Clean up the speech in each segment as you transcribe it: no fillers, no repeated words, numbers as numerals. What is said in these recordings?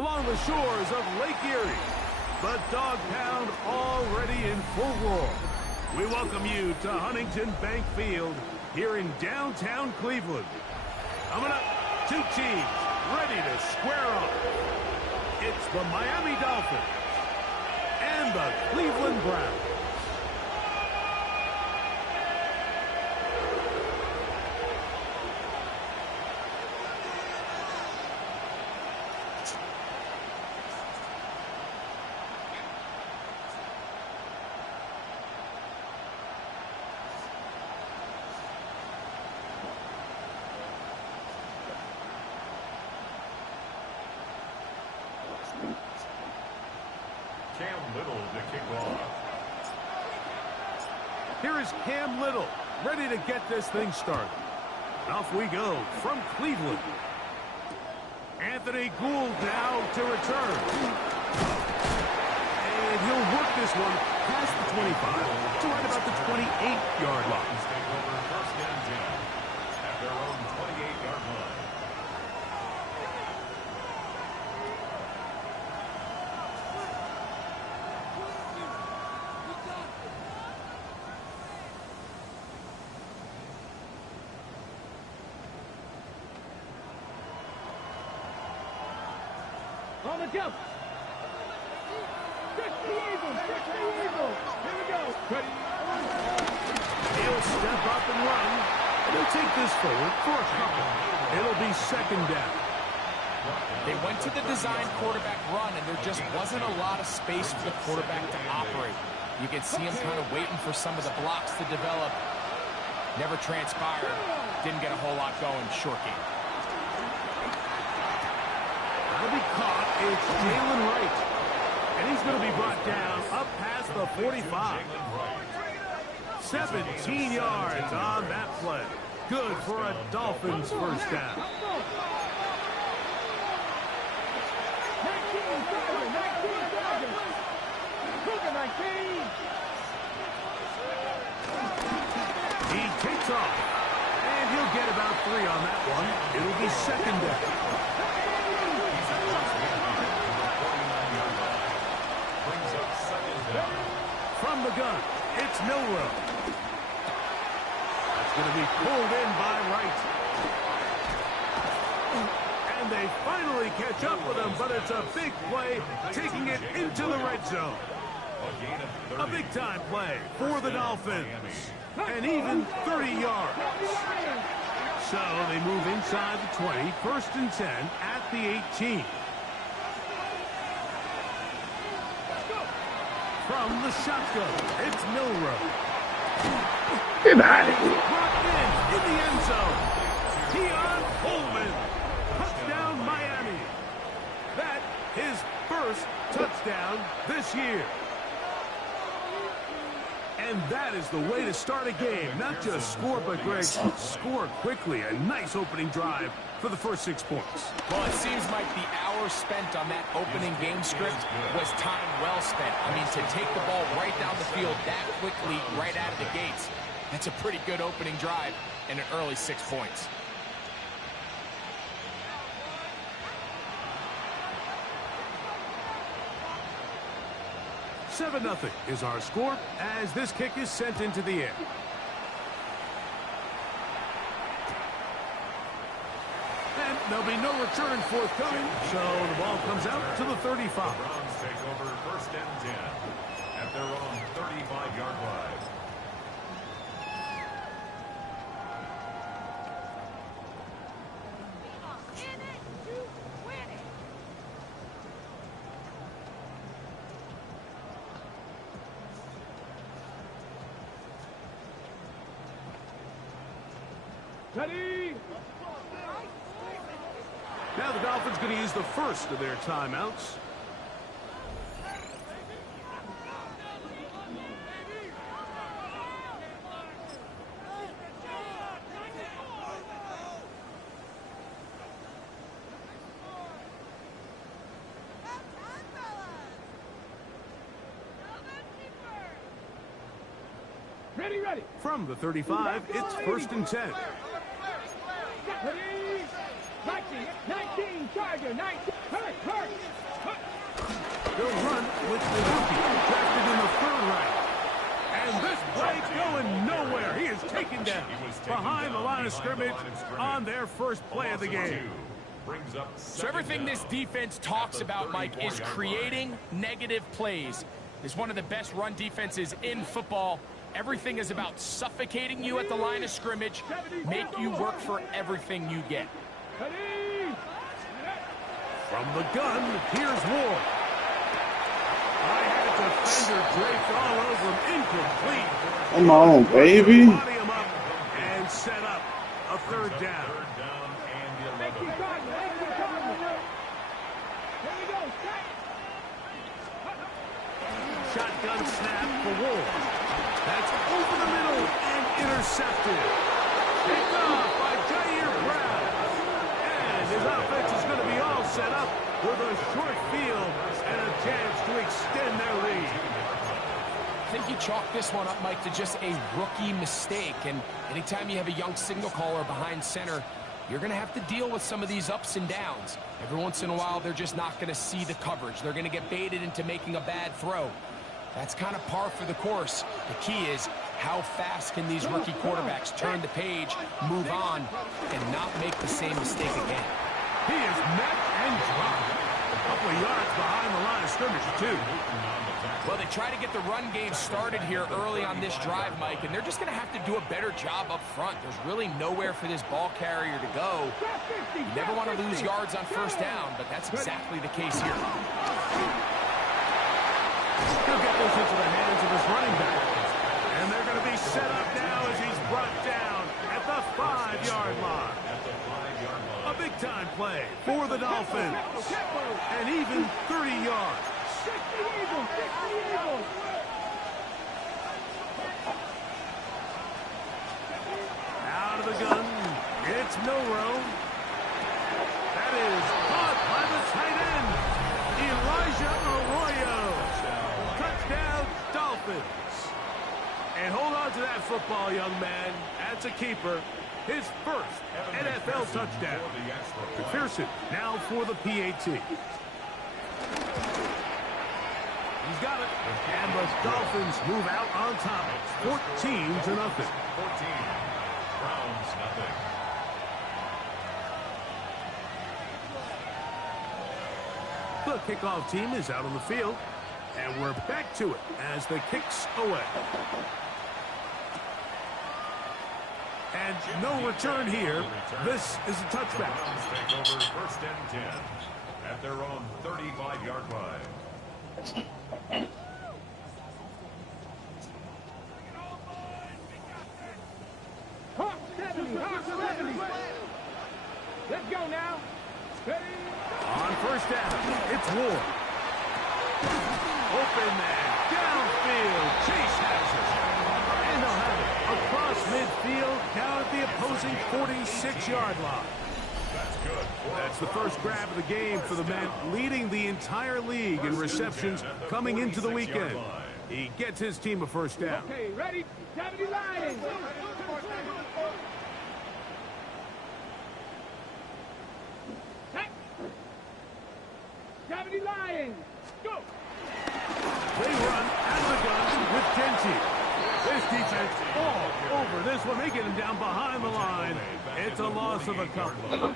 along the shores of Lake Erie. The Dog Pound already in full roar. We welcome you to Huntington Bank Field here in downtown Cleveland. Coming up, two teams ready to square off. It's the Miami Dolphins and the Cleveland Browns. Here is Cam Little, ready to get this thing started. Off we go from Cleveland. Anthony Gould now to return. And he'll work this one past the 25 to right about the 28-yard line. Take over first and 10 at their own 28-yard line. On the jump. Stick the Eagles. Stick the Eagles. Here we go. Ready. He'll step up and run. And he'll take this forward for a couple. It'll be second down. They went to the design quarterback run, and there just wasn't a lot of space for the quarterback to operate. You could see him kind of waiting for some of the blocks to develop. Never transpired. Didn't get a whole lot going. Short game. That'll be caught. It's Jalen Wright. And he's going to be brought down up past the 45. 17 yards on that play. Good for a Dolphins first down. 19 He takes off. And he'll get about 3 on that one. It'll be second down. From the gun, it's Milrow. That's going to be pulled in by Wright. And they finally catch up with him, but it's a big play, taking it into the red zone. A big-time play for the Dolphins. And even 30 yards. So they move inside the 20, first and 10 at the 18. From the shotgun, it's Milrow. Get out of here. Brought in the end zone. Keon Coleman. Touchdown, Miami. That his first touchdown this year. And that is the way to start a game. Not just score, but, Greg, score quickly. A nice opening drive for the first 6 points. Well, it seems like the hour spent on that opening game script was time well spent. I mean, to take the ball right down the field that quickly right out of the gates, that's a pretty good opening drive and an early 6 points. Seven 0 is our score as this kick is sent into the air. And there'll be no return forthcoming, so the ball comes out to the 35. The Browns take over first and 10 at their own 35-yard line. Ready. Now the Dolphins going to use the first of their timeouts. Ready. From the 35, it's first and 10. Ready. 19, Charger, 19. He'll run with the rookie, drafted in the 3rd round. And this play's going nowhere. He is taken down behind the line of scrimmage on their first play of the game. So everything this defense talks about, Mike, is creating negative plays. It's one of the best run defenses in football. Everything is about suffocating you at the line of scrimmage, make you work for everything you get. From the gun, here's Ward. I had a defender draped all over him, incomplete. Come on, baby. Body him up and set up a 3rd down. Shotgun snap for Ward. That's over the middle and intercepted. Picked off by Jair Brown. And his offense is going to be all set up with a short field and a chance to extend their lead. I think you chalk this one up, Mike, to just a rookie mistake. And anytime you have a young signal caller behind center, you're going to have to deal with some of these ups and downs. Every once in a while, they're just not going to see the coverage. They're going to get baited into making a bad throw. That's kind of par for the course. The key is how fast can these rookie quarterbacks turn the page, move on, and not make the same mistake again. He is met and dropped. A couple of yards behind the line of scrimmage, too. Well, they try to get the run game started here early on this drive, Mike, and they're just going to have to do a better job up front. There's really nowhere for this ball carrier to go. You never want to lose yards on 1st down, but that's exactly the case here. He'll get this into the hands of his running back. And they're going to be set up now as he's brought down at the 5-yard line. A big-time play for the Dolphins. And even 30 yards. Out of the gun. It's Milrow. That is caught by the tight end, Elijah Arroyo. Touchdown, Dolphins. And hold on to that football, young man. That's a keeper. His first NFL touchdown. McPherson now for the PAT. He's got it. And the Dolphins move out on top. 14-0. 14. Browns, nothing. The kickoff team is out on the field. And we're back to it as the kicks away. And no return here. This is a touchback. Browns take over 1st and 10 at their own 35-yard line. Let's go now. On 1st down, it's Ward. Open man, downfield. Chase has it. And they'll have it across midfield, down at the opposing 46-yard line. That's good. That's the first grab of the game for the man leading the entire league in receptions coming into the weekend. He gets his team a 1st down. Okay, ready? 70 Lions. Lions. Go. They run out of the gun with Genty. This defense all over this one. They get him down behind the line. It's a loss of a couple.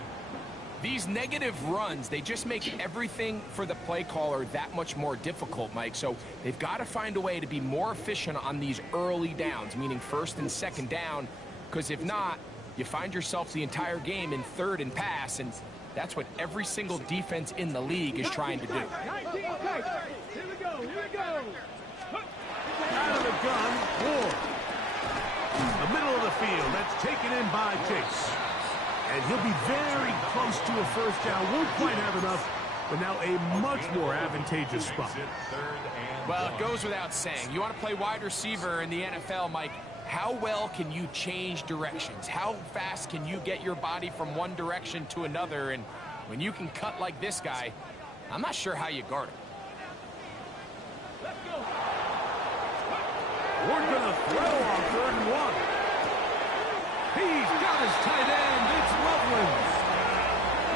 These negative runs, they just make everything for the play caller that much more difficult, Mike. So they've got to find a way to be more efficient on these early downs, meaning 1st and 2nd down, because if not, you find yourself the entire game in 3rd and pass, and that's what every single defense in the league is trying to do. 19 seconds. Here we go. Out of the gun, Ward. The middle of the field, that's taken in by Chase. And he'll be very close to a 1st down. Won't quite have enough, but now a much more advantageous spot. Well, it goes without saying. You want to play wide receiver in the NFL, Mike, how well can you change directions? How fast can you get your body from one direction to another? And when you can cut like this guy, I'm not sure how you guard him. We're going to throw on 3rd and 1. He's got his tight end. It's Loveland.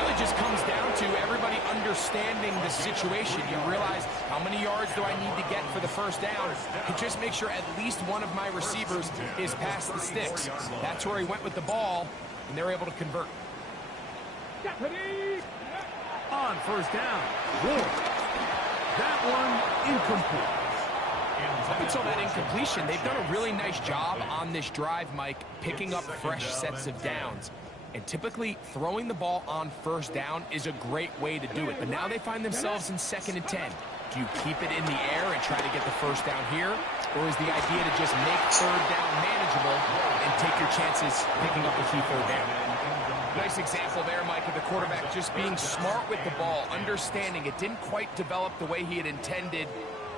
really just comes down to everybody understanding the situation. You realize, how many yards do I need to get for the first down? And just make sure at least one of my receivers is past the sticks. That's where he went with the ball, and they're able to convert. On first down, Ward. That one incomplete. Up until that incompletion, they've done a really nice job on this drive, Mike, picking up fresh sets of downs. And typically, throwing the ball on first down is a great way to do it. But now they find themselves in 2nd and 10. Do you keep it in the air and try to get the first down here? Or is the idea to just make third down manageable and take your chances picking up a key third down? Nice example there, Mike, of the quarterback just being smart with the ball, understanding it didn't quite develop the way he had intended.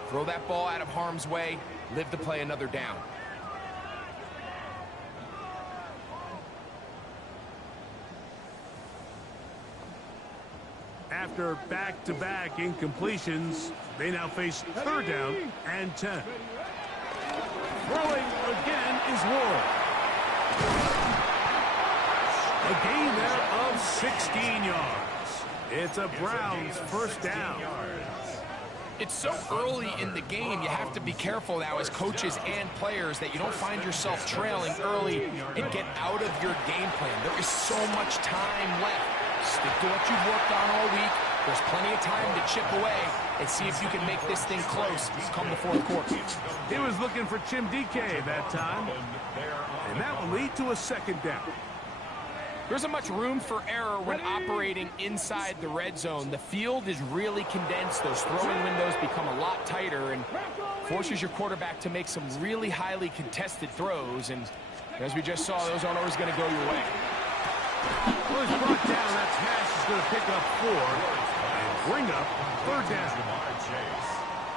Throw that ball out of harm's way, live to play another down. After back-to-back incompletions, they now face third down and 10. Throwing again is Ward. A gain there of 16 yards. It's a Browns first down. It's so early in the game, you have to be careful now as coaches and players that you don't find yourself trailing early and get out of your game plan. There is so much time left. Stick to what you've worked on all week. There's plenty of time to chip away and see if you can make this thing close come the fourth quarter. He was looking for Jim DK that time, and that will lead to a second down. There isn't much room for error when operating inside the red zone. The field is really condensed. Those throwing windows become a lot tighter and forces your quarterback to make some really highly contested throws. And as we just saw, those aren't always going to go your way. Well, he's brought down. That pass is going to pick up 4 and bring up third down.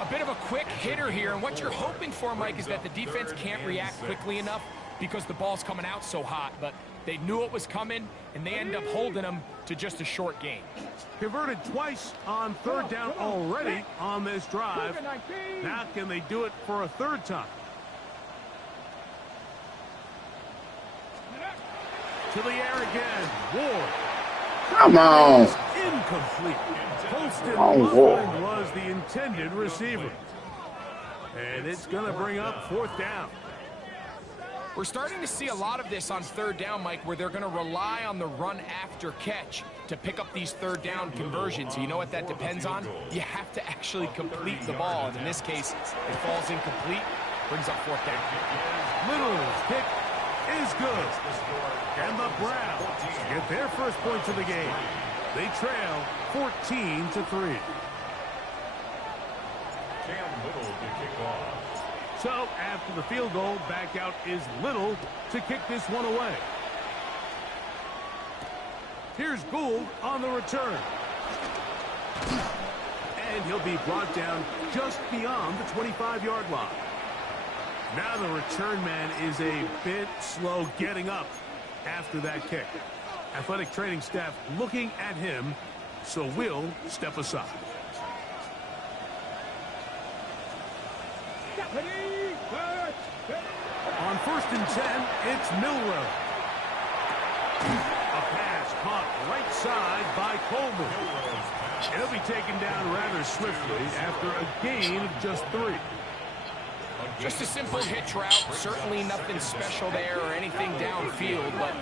A bit of a quick hitter here, and what you're hoping for, Mike, is that the defense can't react quickly enough because the ball's coming out so hot, but they knew it was coming, and they end up holding them to just a short gain. Converted twice on third down already on this drive. Now can they do it for a third time? To the air again. Ward. Come on. Incomplete. Posted Ward was the intended receiver. And it's going to bring up fourth down. We're starting to see a lot of this on third down, Mike, where they're going to rely on the run after catch to pick up these third down conversions. You know what that depends on? You have to actually complete the ball. And in this case, it falls incomplete, brings up fourth down. Little's kick is good. And the Browns get their first points of the game. They trail 14-3. Cam Little to kick off. So, after the field goal, back out is Little to kick this one away. Here's Gould on the return. And he'll be brought down just beyond the 25-yard line. Now the return man is a bit slow getting up after that kick. Athletic training staff looking at him, so we'll step aside. On 1st and 10, it's Milrow. A pass caught right side by Coleman. He'll be taken down rather swiftly after a gain of just 3. Just a simple hitch route. Certainly nothing special there or anything downfield, but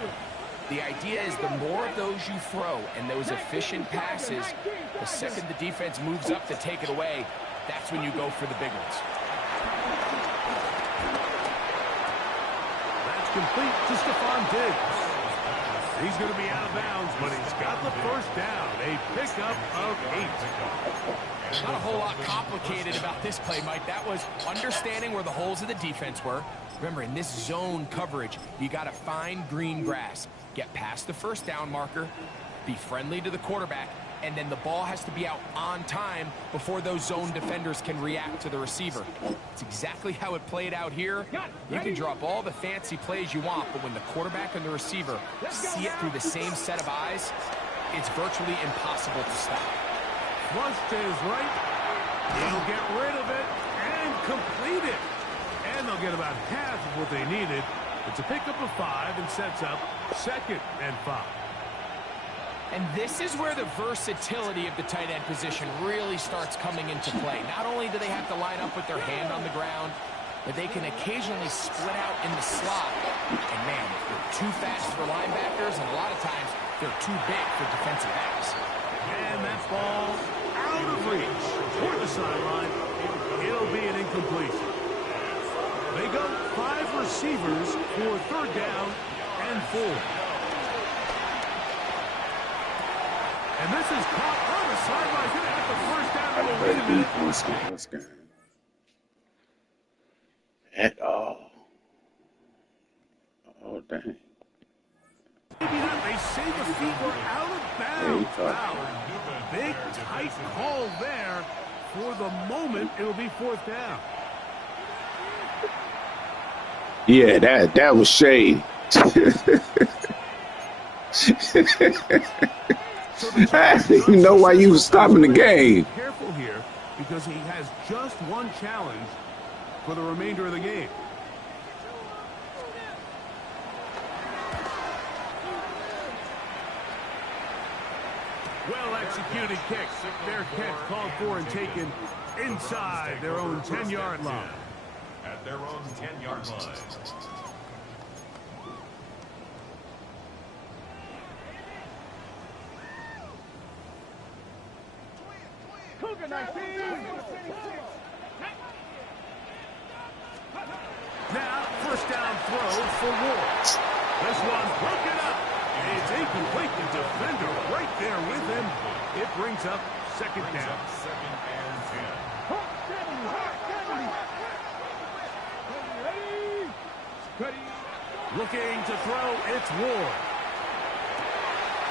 the idea is the more of those you throw and those efficient passes, the second the defense moves up to take it away, that's when you go for the big ones. Complete to Stephon Diggs. He's going to be out of bounds, but he's got the first down. A pickup of 8. Not a whole lot complicated about this play, Mike. That was understanding where the holes of the defense were. Remember, in this zone coverage, you got to find green grass. Get past the first down marker, be friendly to the quarterback, and then the ball has to be out on time before those zone defenders can react to the receiver. It's exactly how it played out here. You can drop all the fancy plays you want, but when the quarterback and the receiver see it through the same set of eyes, it's virtually impossible to stop. Flush to his right. He'll get rid of it and complete it. And they'll get about half of what they needed. It's a pickup of 5 and sets up 2nd and 5. And this is where the versatility of the tight end position really starts coming into play. Not only do they have to line up with their hand on the ground, but they can occasionally split out in the slot. And man, they're too fast for linebackers, and a lot of times they're too big for defensive backs. And that ball out of reach toward the sideline. It'll be an incompletion. They go 5 receivers for 3rd down and 4. And this is caught on the sideline. Going to have the first down. Oh, wait a minute. Let's go. At all. Oh, dang. Maybe not. They say the feet were out of bounds. Wow. Big, tight call there. For the moment, it'll be 4th down. Yeah, that was shade. I didn't even know why you was stopping the game. Careful here because he has just one challenge for the remainder of the game. Well-executed kick. Their catch called for and taken inside their own 10-yard line. At their own 10-yard line. Cougar 19. Now, first down throw for Ward. This one broken up. It's incomplete. The defender right there with him. It brings up 2nd down. 2nd and 10. Hawk 70. Hawk 70. Ready. Looking to throw, it's Ward.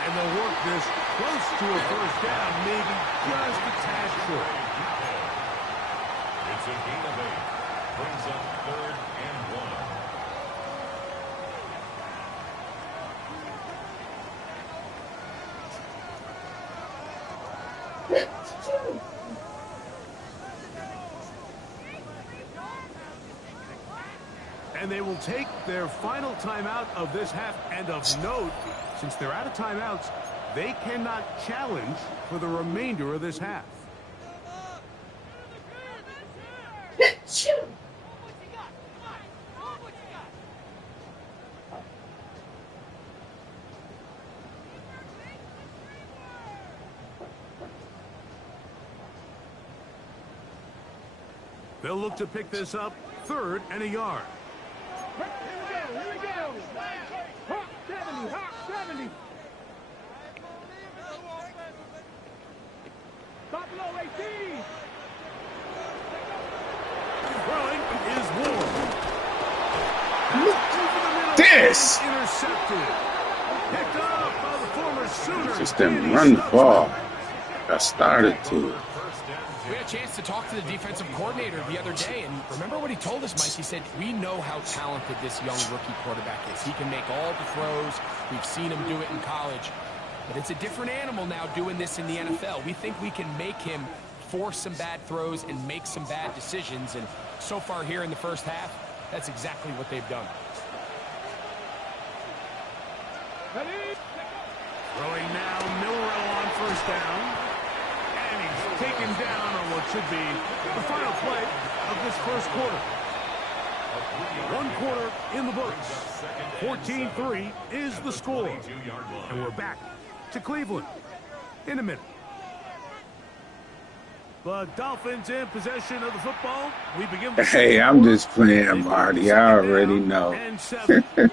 And they'll work this close to a first down, maybe just a tad short. It's a gain of 8. Brings up 3rd and 1. And they will take their final timeout of this half. And of note, since they're out of timeouts, they cannot challenge for the remainder of this half. They'll look to pick this up 3rd and a yard. Here we go. Hawk 70. Hawk 70. Stop below 18. Throwing is Ward. This. Intercepted. Picked up by the former Sooner. Just didn't run the ball. I started to. We had a chance to talk to the defensive coordinator the other day, and remember what he told us, Mike? He said, we know how talented this young rookie quarterback is. He can make all the throws. We've seen him do it in college. But it's a different animal now doing this in the NFL. We think we can make him force some bad throws and make some bad decisions, and so far here in the first half, that's exactly what they've done. Throwing now, Milrow on first down. And he's taken down on what should be the final play of this first quarter. 1 quarter in the books. 14-3 is the score. And we're back to Cleveland in a minute. The Dolphins in possession of the football. We begin with Hey, I'm just playing, Marty. I already know. I'm just playing.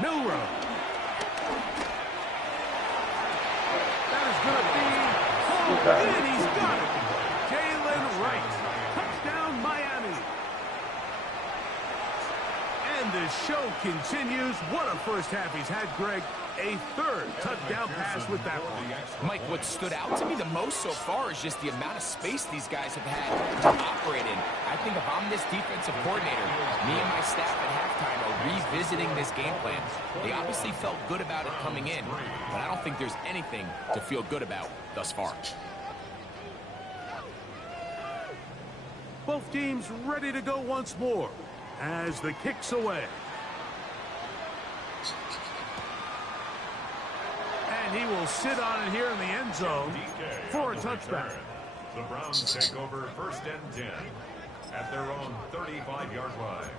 Milrow. That is going to be called in. He's got it. Jalen Wright. Touchdown, Miami. And the show continues. What a first half he's had, Greg. A 3rd touchdown pass with that one. Mike, what stood out to me the most so far is just the amount of space these guys have had to operate in. I think if I'm this defensive coordinator, me and my staff at halftime are revisiting this game plan. They obviously felt good about it coming in, but I don't think there's anything to feel good about thus far. Both teams ready to go once more as the kick's away. And he will sit on it here in the end zone for a touchback. The Browns take over 1st and 10 at their own 35-yard line.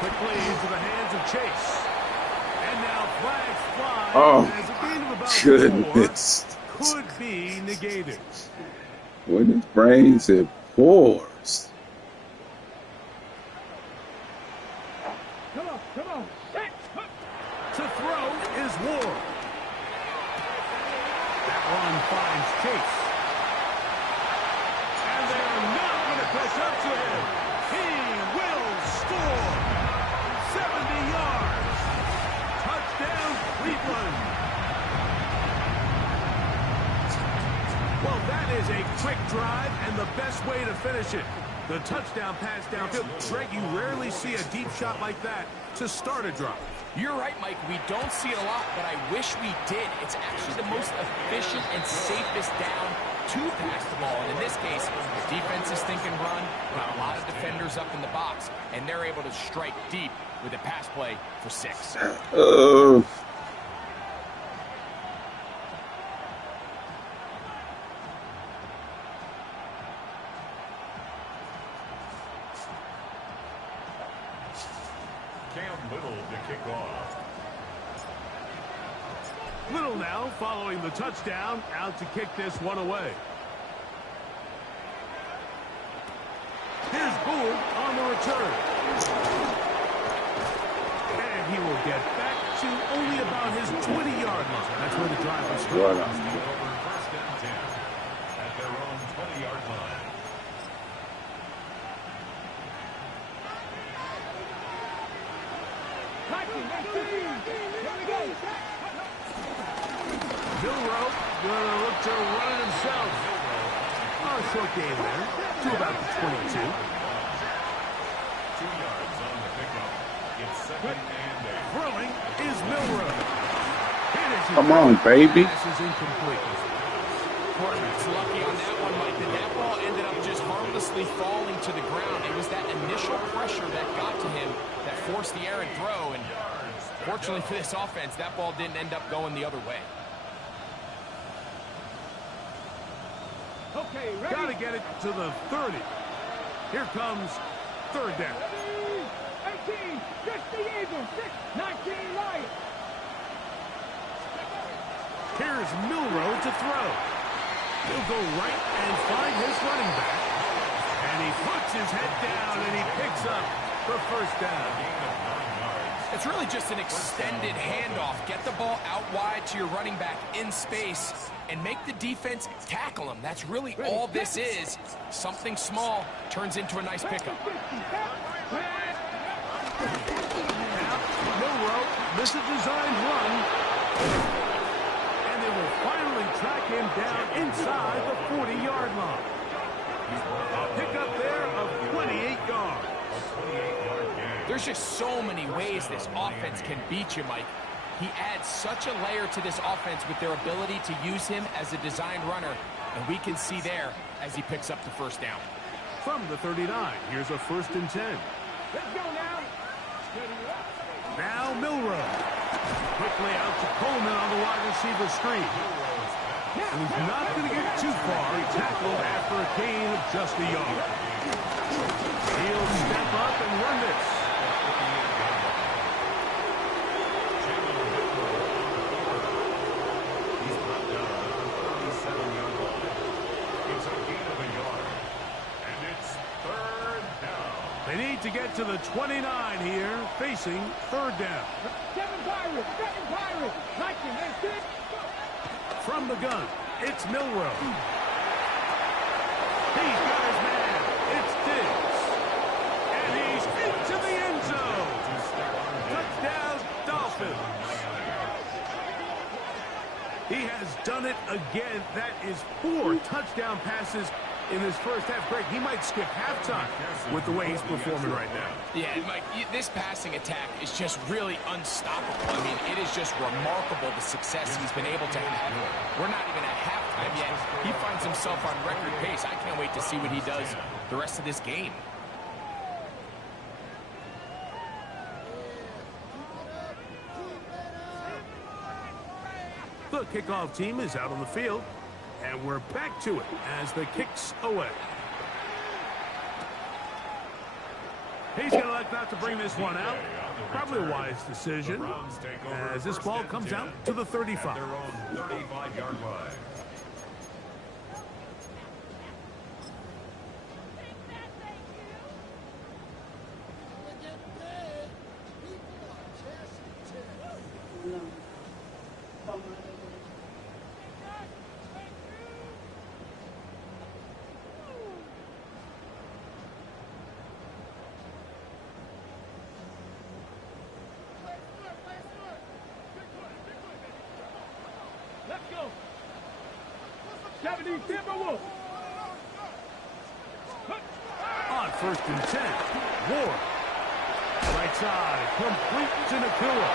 Quickly into the hands of Chase. And now flags fly. Oh, as a gain of about goodness. 4 could be negated. When it rains, it pours. Come on, come on. To throw is Ward. That one finds Chase. And they're not going to catch up to him. He will score. 70 yards. Touchdown, Cleveland. Well, that is a quick drive and the best way to finish it. The touchdown pass downfield. Greg, you rarely see a deep shot like that to start a drive. You're right, Mike. We don't see it a lot, but I wish we did. It's actually the most efficient and safest down to pass the ball. And in this case, the defense is thinking run, got a lot of defenders up in the box, and they're able to strike deep with a pass play for 6. Little to kick off. Little now following the touchdown, out to kick this one away. Here's Gould on the return. And he will get back to only about his 20-yard line. That's where the drive will start. Over 1st and 10 at their own 20-yard line. Milroe going to look to run it himself. Oh, short game there to about the 22. 2 yards on the pickup. It's 2nd and 8. Throwing is Milroe. Come on, baby. Pass is incomplete. Quarterback's lucky on that one, Mike. That ball ended up just harmlessly falling to the ground. It was that initial pressure that got to him that forced the errant throw. And fortunately for this offense, that ball didn't end up going the other way. Okay, ready? Got to get it to the 30. Here comes 3rd down. 18, 60 Eagles, 19 Lions. Here's Milroe to throw. He'll go right and find his running back. And he puts his head down and he picks up the 1st down. It's really just an extended handoff. Get the ball out wide to your running back in space and make the defense tackle him. That's really all this is. Something small turns into a nice pickup. Now, Milroe misses a designed run. And they will finally track him down inside the 40-yard line. A pickup there of 28 yards. There's just so many ways this offense can beat you, Mike. He adds such a layer to this offense with their ability to use him as a designed runner, and we can see there as he picks up the 1st down. From the 39, here's a 1st and 10. Let's go now. Now Milroe. Quickly out to Coleman on the wide receiver screen. And he's not going to get too far. Tackled after a gain of just a yard. He'll step up and run this. They need to get to the 29 here, facing 3rd down. 7 Pirates, 19, that's it. From the gun, it's Milroe. again, that is 4 touchdown passes in this first half. Greg, he might skip halftime with the way he's performing right now. Yeah, Mike, this passing attack is just really unstoppable. I mean, it is just remarkable the success he's been able to have. We're not even at halftime yet. He finds himself on record pace. I can't wait to see what he does the rest of this game. The kickoff team is out on the field, and we're back to it as the kick's away. He's going to elect not to bring this one out. Probably a wise decision as this ball comes out to the 35. Their own 35-yard line. Let's go. 70 Timberwolves. On 1st and 10, Ward. Right side, complete to Nakua.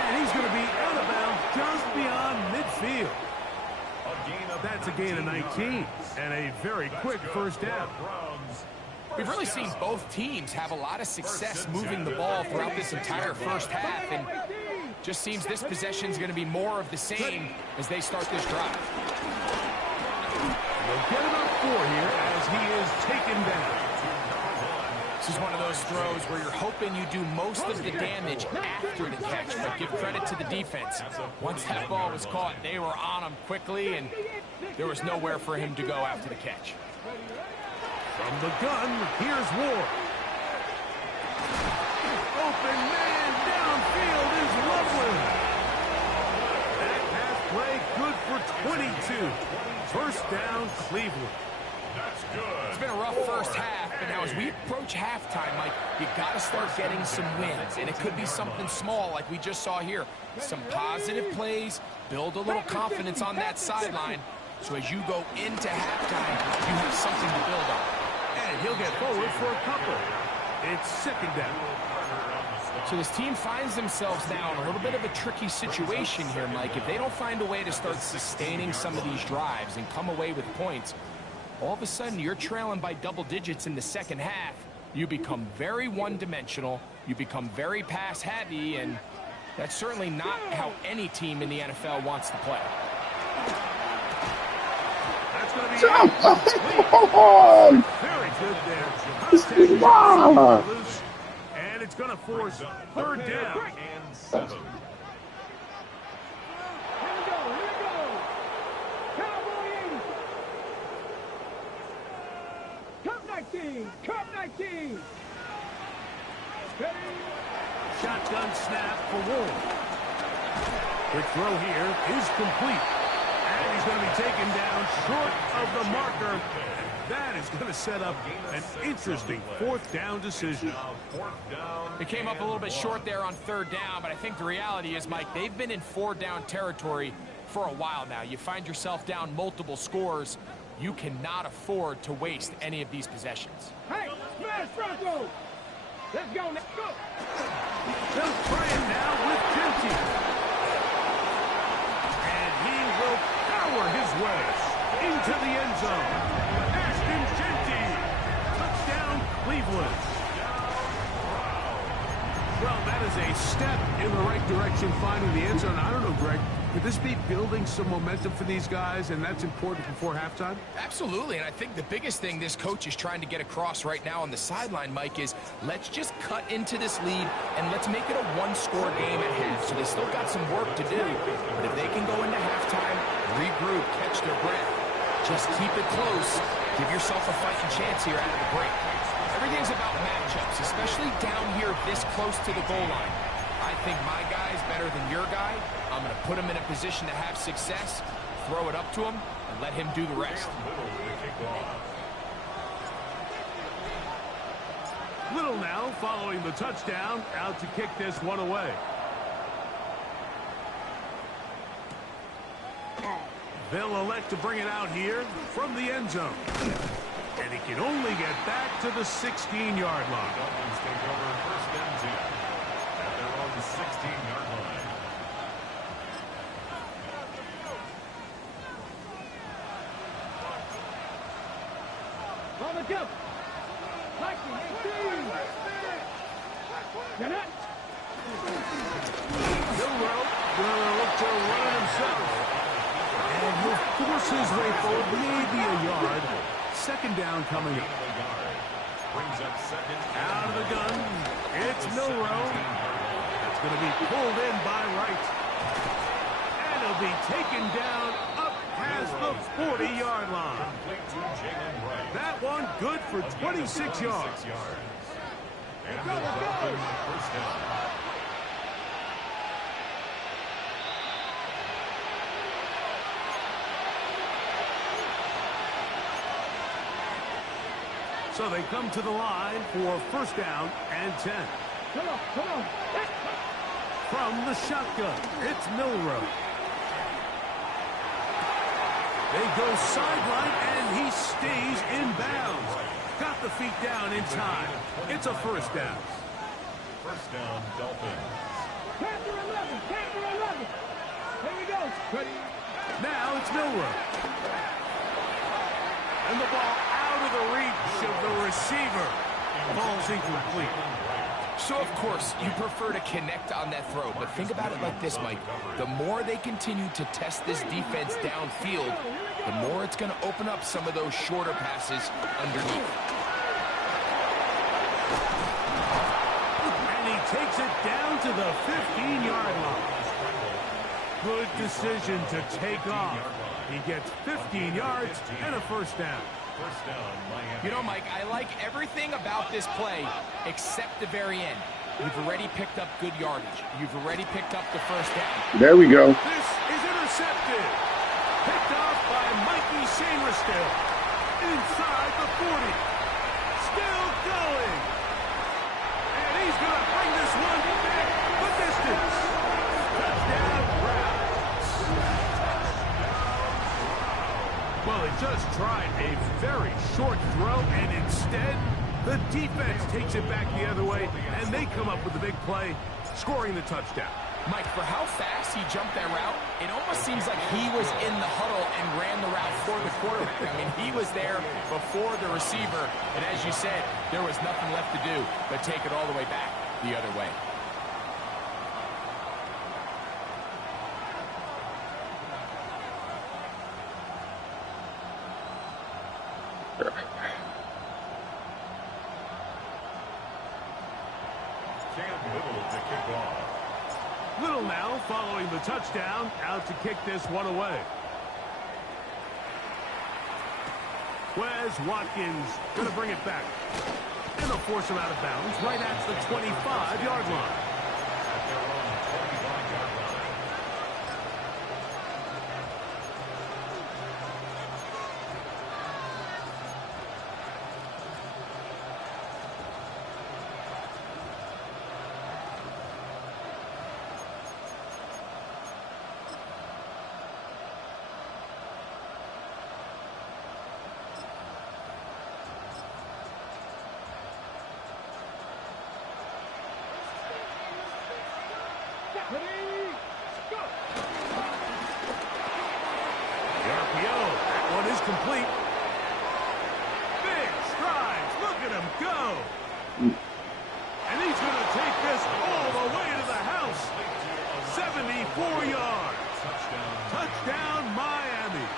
And he's going to be out of bounds just beyond midfield. That's a gain of 19 and a very quick first down. We've really seen both teams have a lot of success moving the ball throughout this entire first half, and just seems this possession is going to be more of the same as they start this drive. They'll get about 4 here as he is taken down. This is one of those throws where you're hoping you do most of the damage after the catch, but give credit to the defense. Once that ball was caught, they were on him quickly, and there was nowhere for him to go after the catch. From the gun, here's Ward. Open man downfield is Loveland. That pass play good for 22. First down, Cleveland. That's good. It's been a rough first half, but now as we approach halftime, Mike, you got to start getting some wins, and it could be something small like we just saw here. Some positive plays, build a little confidence on that sideline, so as you go into halftime, you have something to build on. And he'll get forward for a couple. It's 2nd down. So this team finds themselves now in a little bit of a tricky situation here, Mike. If they don't find a way to start sustaining some of these drives and come away with points, all of a sudden you're trailing by double digits in the second half. You become very one-dimensional, you become very pass-heavy, and that's certainly not how any team in the NFL wants to play. That's going to be very good there. Wow. And it's going to force 3rd down. And 7. Here we go. Cowboys. Cup 19. Cup 19. Ready. Shotgun snap for Ward. Quick throw here is complete. And he's going to be taken down short of the marker. That is going to set up an interesting 4th down decision. It came up a little bit short there on 3rd down, but I think the reality is, Mike, they've been in 4-down territory for a while now. You find yourself down multiple scores. You cannot afford to waste any of these possessions. Hey, smash Bronco. Let's go. Let's go. They'll try it now with Genty. And he will power his way into the end zone. Touchdown, Cleveland. Well, that is a step in the right direction, finding the end zone. I don't know, Greg, could this be building some momentum for these guys, and that's important before halftime? Absolutely, and I think the biggest thing this coach is trying to get across right now on the sideline, Mike, is let's just cut into this lead, and let's make it a one-score game at half. So they still got some work to do, but if they can go into halftime, regroup, catch their breath, just keep it close, give yourself a fighting chance here out of the break. Everything's about matchups, especially down here this close to the goal line. I think my guy's better than your guy. I'm going to put him in a position to have success, throw it up to him, and let him do the rest. Little now following the touchdown, out to kick this one away. They'll elect to bring it out here from the end zone. And he can only get back to the 16-yard line. Dolphins take over first and 10 at their own 16-yard line. On the jump. Lightning, 18. You're not. Milrow will look to run it himself. And he'll force his way forward, maybe a yard. Second down coming up. Brings up second. Out of the gun, it's Milrow. That's going to be pulled in by Wright. And he'll be taken down up past the 40-yard line. That one good for 26 yards. And the Dolphins first down. So they come to the line for first down and 10. Come on, come on. From the shotgun, it's Milrow. They go sideline, and he stays in bounds. Got the feet down in time. It's a first down. First down, Dolphins. Capture 11, capture 11. Here we go. Ready. Now it's Milrow. And the ball out of the reach of the receiver. Ball's incomplete. So, of course, you prefer to connect on that throw, but think about it like this, Mike. The more they continue to test this defense downfield, the more it's going to open up some of those shorter passes underneath. And he takes it down to the 15-yard line. Good decision to take off. He gets 15 yards and a first down. First down, Miami. You know, Mike, I like everything about this play except the very end. You've already picked up good yardage. You've already picked up the first down. There we go. This is intercepted. Picked off by Mikey Sainristil. Inside the 40. Still going. And he's going to bring this one back the distance. Touchdown, Browns. Well, they just tried a very short throw, and instead, the defense takes it back the other way, and they come up with the big play, scoring the touchdown. Mike, for how fast he jumped that route, it almost seems like he was in the huddle and ran the route for the quarterback. I mean, he was there before the receiver, and as you said, there was nothing left to do but take it all the way back the other way. Little now following the touchdown, out to kick this one away. Wes Watkins going to bring it back. And they'll force him out of bounds right at the 25-yard line. At their own 25-yard line. Ready, go. The RPO, that one is complete. Big strides, look at him go. And he's going to take this all the way to the house. 74 yards. Touchdown, Miami.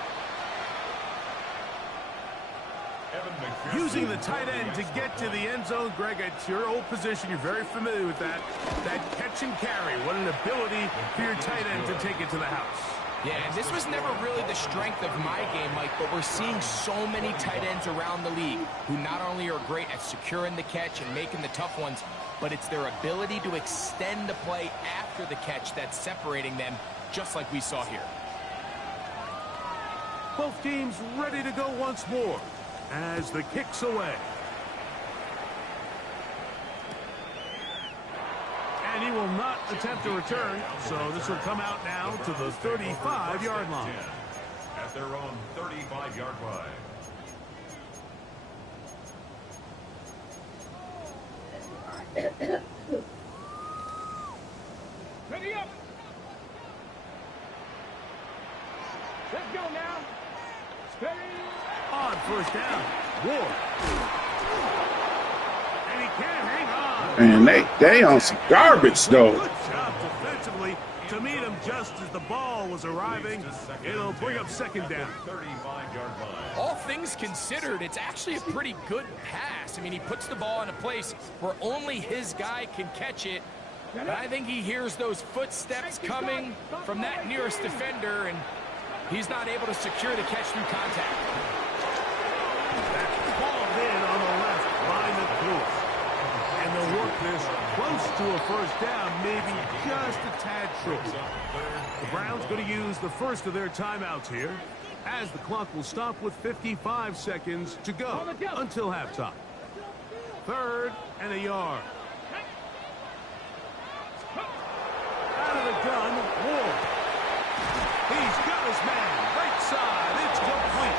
Using the tight end to get to the end zone, Greg, it's your old position. You're very familiar with that. That catch and carry. What an ability for your tight end to take it to the house. Yeah, and this was never really the strength of my game, Mike, but we're seeing so many tight ends around the league who not only are great at securing the catch and making the tough ones, but it's their ability to extend the play after the catch that's separating them, just like we saw here. Both teams ready to go once more as the kick's away. And he will not attempt to return, so this will come out now to the 35-yard line. At at their own 35-yard line. Ready up. Let's go now. Steady. On first down, Ward. And he can't hang on. Man, they on some garbage, though. Good job defensively to meet him just as the ball was arriving. It'll bring up second down. 35-yard line. All things considered, it's actually a pretty good pass. I mean, he puts the ball in a place where only his guy can catch it. But I think he hears those footsteps coming from that nearest defender, and he's not able to secure the catch through contact. Balled in on the left by McCool. And they'll work this close to a first down, maybe just a tad short. The Browns going to use the first of their timeouts here, as the clock will stop with 55 seconds to go until halftime. 3rd and a yard. Out of the gun, Ward. He's got his man. Right side. It's complete.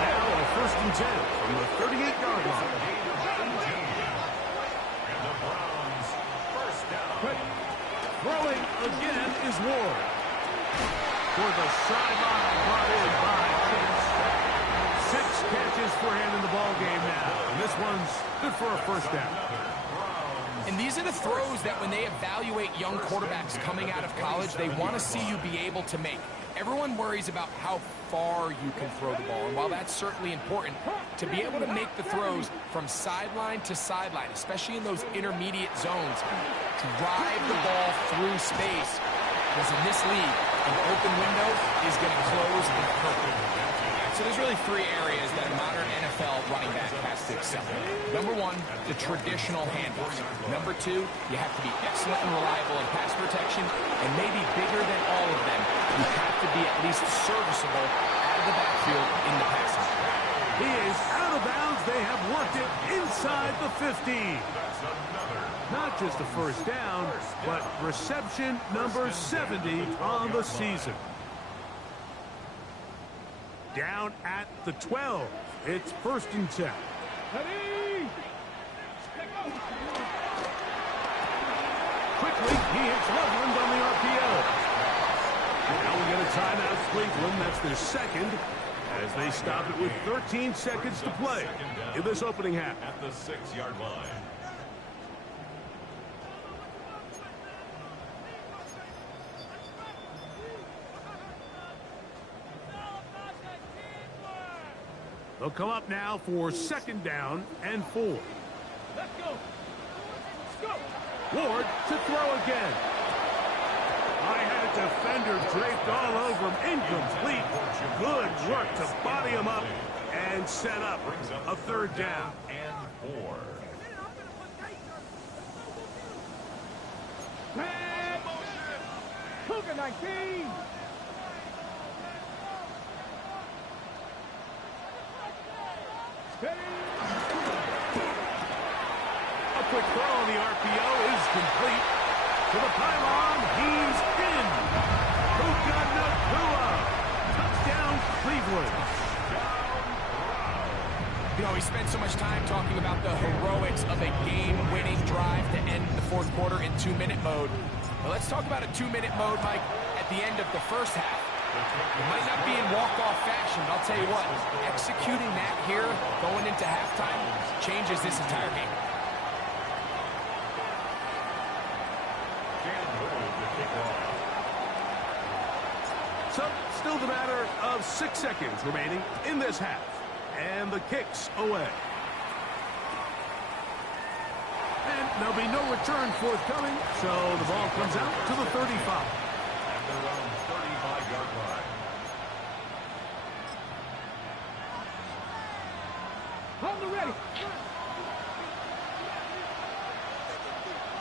Now a 1st and 10 from the 38-yard line. And the Browns, first down. Throwing again is Ward. For the sideline, brought in by Pitts. 6 catches for him in the ball game now. And this one's good for a first down. And these are the throws that when they evaluate young quarterbacks coming out of college, they want to see you be able to make. Everyone worries about how far you can throw the ball. And while that's certainly important, to be able to make the throws from sideline to sideline, especially in those intermediate zones, drive the ball through space. Because in this league, an open window is going to close and hurt. So there's really 3 areas that a modern NFL running back has to excel in. Number 1, the traditional handles. Number 2, you have to be excellent and reliable in pass protection. And maybe bigger than all of them, you have to be at least serviceable out of the backfield in the passing game. He is out of bounds. They have worked it inside the 15. Not just a first down, but reception number 70 on the season. Down at the 12. It's 1st and 10. Quickly, he hits Loveland on the RPO. Now we get a timeout, Cleveland. That's their second, as they stop it with 13 seconds to play in this opening half. At the 6-yard line. They'll come up now for 2nd down and 4. Let's go. Let's go. Ward to throw again. I had a defender draped all over him. Incomplete. Good work to body him up and set up a 3rd down. And 4. Cougar 19. A quick throw on the RPO is complete. To the pylon, he's in. Puka Nakua. Touchdown, Cleveland. You know, we spent so much time talking about the heroics of a game-winning drive to end the 4th quarter in 2-minute mode. Well, let's talk about a 2-minute mode, Mike, at the end of the first half. It might not be in walk-off fashion, but I'll tell you what, executing that here, going into halftime, changes this entire game. So, still the matter of 6 seconds remaining in this half. And the kick's away. And there'll be no return forthcoming, so the ball comes out to the 35. At their own 35-yard line. Hold the ready.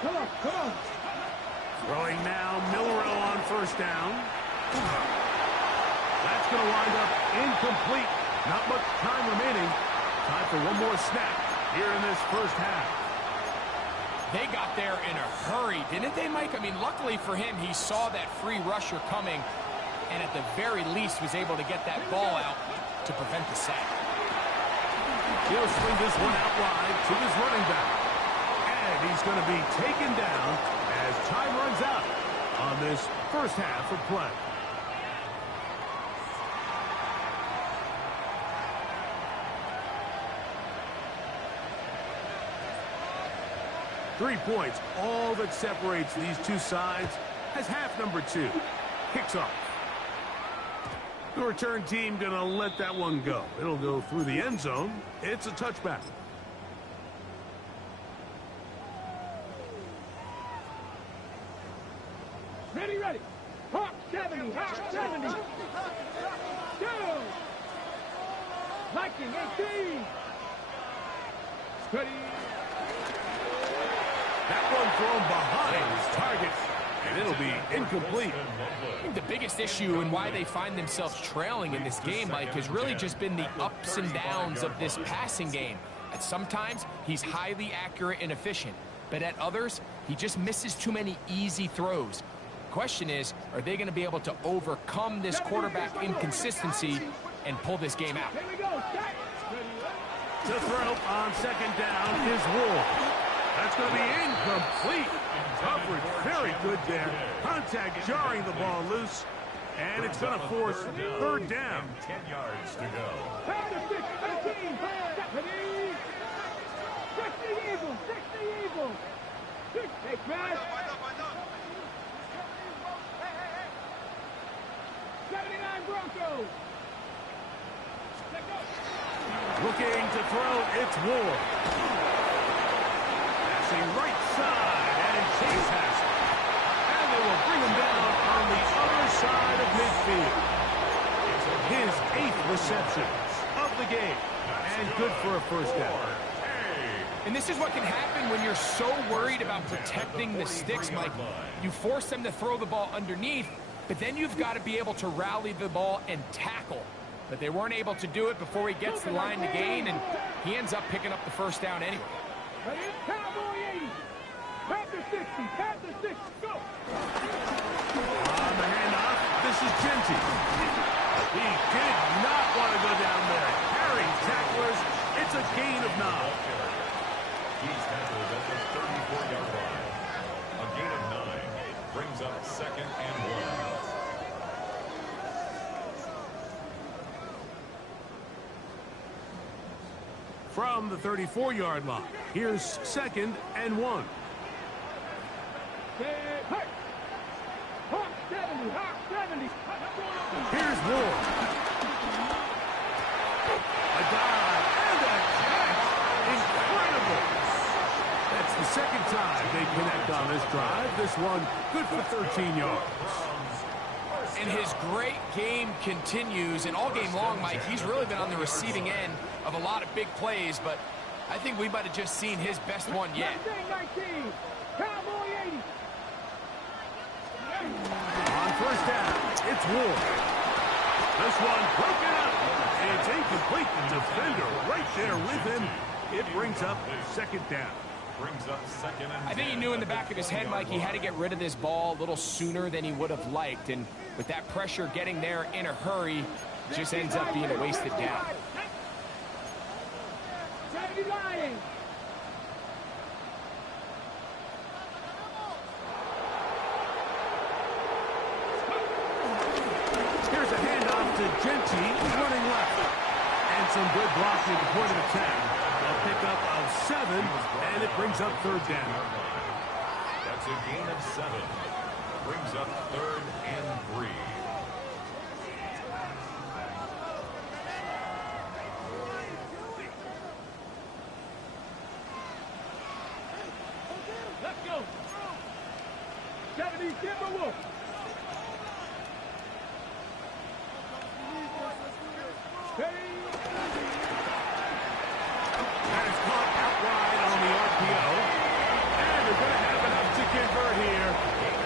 Come on, come on. Throwing now, Milrow on 1st down. That's going to wind up incomplete. Not much time remaining. Time for one more snap here in this first half. They got there in a hurry, didn't they, Mike? I mean, luckily for him, he saw that free rusher coming. and at the very least was able to get that ball out to prevent the sack. He'll swing this one out wide to his running back. And he's going to be taken down as time runs out on this first half of play. .3 points, all that separates these two sides as half number 2 kicks off. The return team going to let that one go. It'll go through the end zone. It's a touchback. Ready, ready. Hawk 70, Hawk 70. 2. Viking 18. Ready. That one thrown behind his target, and it'll be incomplete. I think the biggest issue and why they find themselves trailing in this game, Mike, has really just been the ups and downs of this passing game. At sometimes, he's highly accurate and efficient, but at others, he just misses too many easy throws. Question is, are they going to be able to overcome this quarterback inconsistency and pull this game out? Here we go. To throw on second down is Wolf. That's going to be incomplete. Coverage very good there. Contact jarring the ball loose. And it's going to force third down. 10 yards to go. Pound of 6, 13. Ready. 60 Eagles, 60 Eagles. Take pass. 79 Broncos. Looking to throw, it's Ward. Passing right side, and Chase has it. And they will bring him down on the other side of midfield. His 8th reception of the game, and good for a first down. And this is what can happen when you're so worried about protecting the sticks, Mike. You force them to throw the ball underneath, but then you've got to be able to rally the ball and tackle. But they weren't able to do it before he gets the line to gain, and he ends up picking up the first down anyway. Cowboy 80. Panther 60. Panther 6. Go. On the handoff, this is Genty. He did not want to go down there. Carrying tacklers, it's a gain of 9. He's tackled at the 34-yard line. A gain of 9 brings up 2nd and 1. From the 34-yard line, here's 2nd and 1. Hawk 70. Hawk 70. Here's Ward. A dive and a catch. Incredible. That's the second time they connect on this drive. This one good for 13 yards. And his great game continues, and all game long, Mike, he's really been on the receiving end of a lot of big plays, but I think we might have just seen his best one yet. 19. Cowboy 80. On first down, it's Ward. This one broken up. It's incomplete. The defender right there with him. It brings up 2nd down. Brings up 2nd and 10. I think he knew in the back of his head, Mike, he had to get rid of this ball a little sooner than he would have liked, and with that pressure getting there in a hurry, just ends up being a wasted down. 70 Lions. Here's a handoff to Genty, running left. And some good blocking at the point of attack. A pickup of 7, and it brings up 3rd down. That's a gain of 7. Brings up 3rd and 3. Let's go. 70 Timberwolves. That is caught out wide on the RPO. And they're going to have enough to convert here.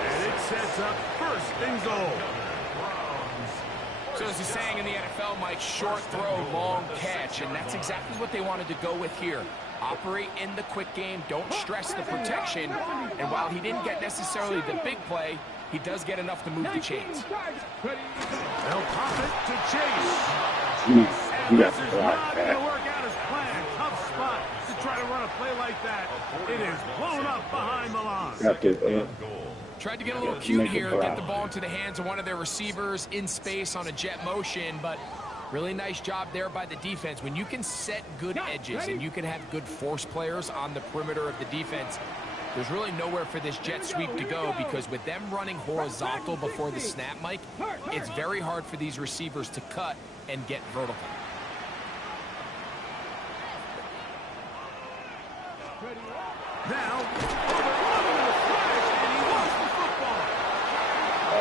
And it sets up 1st and goal. So So as he's saying in the NFL, Mike, short throw, long catch, and that's exactly what they wanted to go with here. Operate in the quick game, don't stress the protection, and while he didn't get necessarily the big play, he does get enough to move the chains. They'll pop it to Chase. You And got this to is block not going to that. work out as planned. Tough spot to try to run a play like that. It is blown up behind the line. Got to, Tried to get a little cute here, get the ball into the hands of one of their receivers in space on a jet motion, but really nice job there by the defense. When you can set good edges and you can have good force players on the perimeter of the defense, there's really nowhere for this jet sweep to go, because with them running horizontal before the snap, Mike, it's very hard for these receivers to cut and get vertical. Now, overrun with a flash, and he lost the football.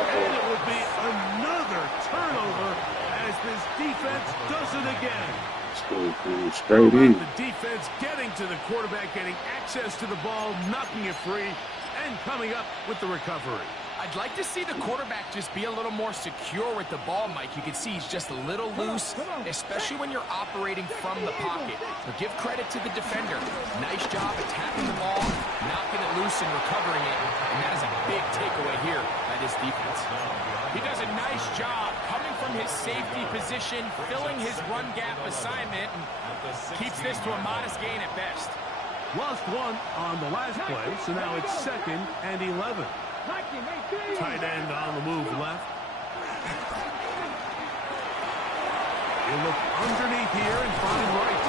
And it would be another turnover as this defense does it again. straight in. The defense getting to the quarterback, getting access to the ball, knocking it free, and coming up with the recovery. I'd like to see the quarterback just be a little more secure with the ball, Mike. You can see he's just a little loose, especially when you're operating from the pocket. But give credit to the defender. Nice job attacking the ball, knocking it loose and recovering it. And that is a big takeaway here by this defense. He does a nice job coming from his safety position, filling his run gap assignment, and keeps this to a modest gain at best. Lost one on the last play, so now it's 2nd and 11. Tight end on the move left. He'll look underneath here and find right.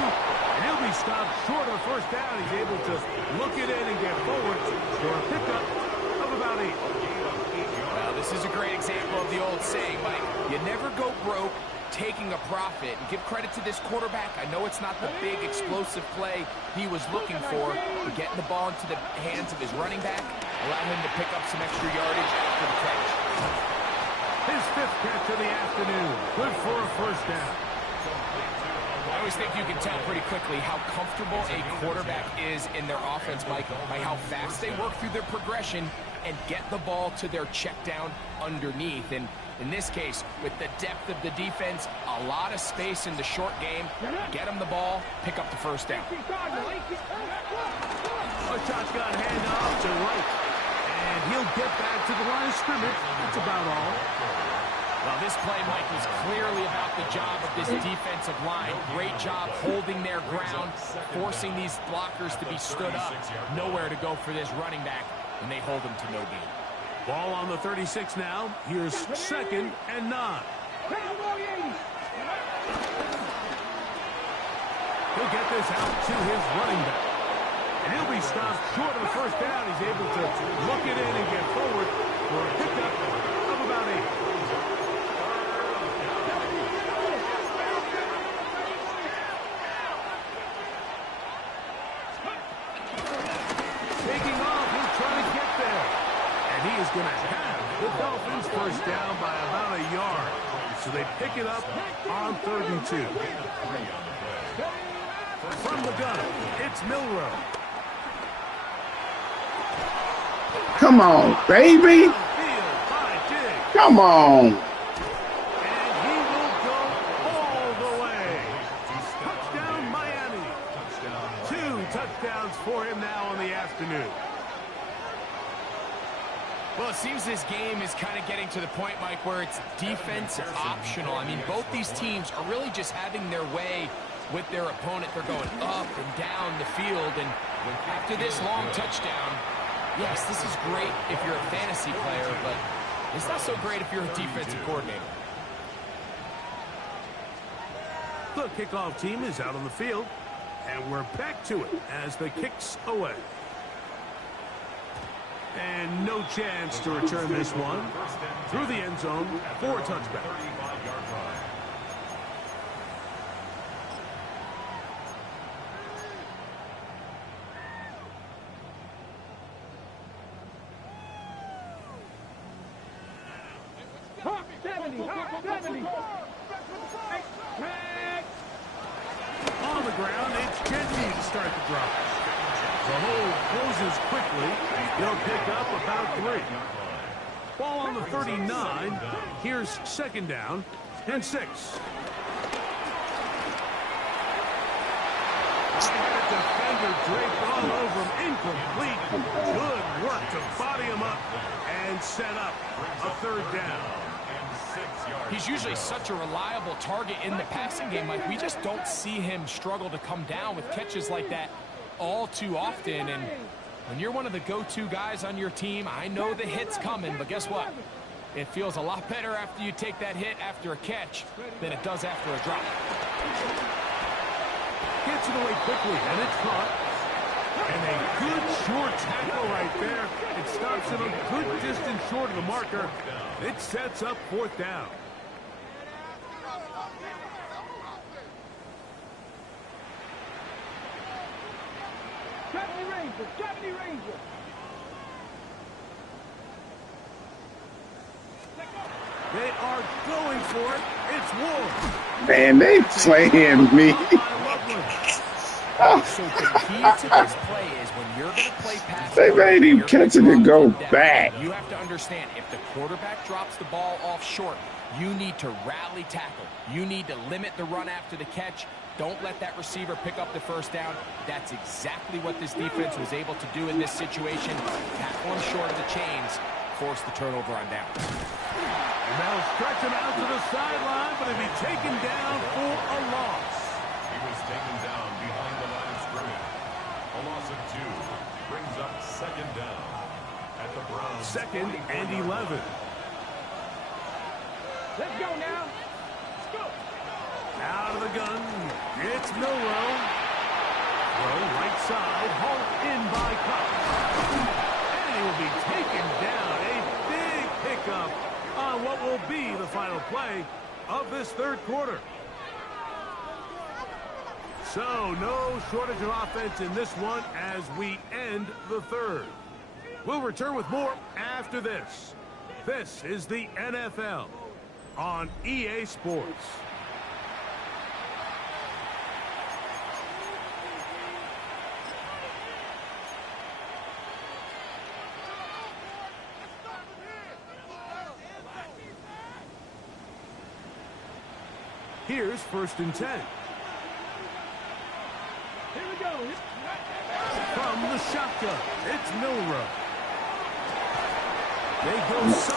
And he'll be stopped short of the first down. He's able to look it in and get forward for a pickup of about 8. Well, this is a great example of the old saying, Mike. You never go broke taking a profit. And give credit to this quarterback. I know it's not the big explosive play he was looking for, but getting the ball into the hands of his running back allowed him to pick up some extra yardage after the catch. His 5th catch of the afternoon. Good for a first down. I always think you can tell pretty quickly how comfortable a quarterback is in their offense, Mike, by how fast they work through their progression and get the ball to their check down underneath. And in this case, with the depth of the defense, a lot of space in the short game, get him the ball, pick up the first down. A shotgun handoff to right. And he'll get back to the line of scrimmage. That's about all. Well, this play, Mike, was clearly about the job of this defensive line. Great job holding their ground, forcing these blockers to be stood up. Nowhere to go for this running back, and they hold him to no gain. Ball on the 36 now. Here's 2nd and 9. He'll get this out to his running back. And he'll be stopped short of the first down. He's able to look it in and get forward for a pickup of about 8. Taking off, he'll try to get there. And he is going to have the Dolphins first down by about a yard. So they pick it up on 3rd and 2. From the gun, it's Milrow. Come on, baby. Come on. And he will go all the way. Touchdown, Miami. 2 touchdowns for him now in the afternoon. Well, it seems this game is kind of getting to the point, Mike, where it's defense optional. I mean, both these teams are really just having their way with their opponent. They're going up and down the field, and after this long touchdown, yes, this is great if you're a fantasy player, but it's not so great if you're a defensive coordinator. The kickoff team is out on the field, and we're back to it as the kick's away. And no chance to return this one through the end zone for a touchback. On the ground, it's Genty to start the drive. The hole closes quickly. They'll pick up about 3. Ball on the 39. Here's 2nd down. and 6. Defender draped all over him. Incomplete. Good work to body him up and set up a 3rd down. He's usually such a reliable target in the passing game, Mike. We just don't see him struggle to come down with catches like that all too often. And when you're one of the go-to guys on your team, I know the hit's coming, but guess what? It feels a lot better after you take that hit after a catch than it does after a drop. Gets it away quickly, and it's caught. And a good short tackle right there. It stops him a good distance short of the marker. It sets up 4th down. Deputy Ranger. They are going for it. It's Wolves. Man, they playing me. So the key to this play is when you're going to play pass. They made him catch it and go back. You have to understand, if the quarterback drops the ball off short, you need to rally tackle. You need to limit the run after the catch. Don't let that receiver pick up the 1st down. That's exactly what this defense was able to do in this situation. Tackle him short of the chains, force the turnover on down. And they'll stretch him out to the sideline, but he'll be taken down for a loss. He was taken down behind the line of scrimmage. A loss of 2 brings up 2nd down at the Browns. 2nd and 11. Let's go now. Let's go. Out of the gun. It's Milrow. Throw right side. Hauled in by Cox. And he will be taken down. A big pickup on what will be the final play of this 3rd quarter. So, no shortage of offense in this one as we end the 3rd. We'll return with more after this. This is the NFL on EA Sports. Here's 1st and 10. Here we go. From the shotgun, it's Milrow.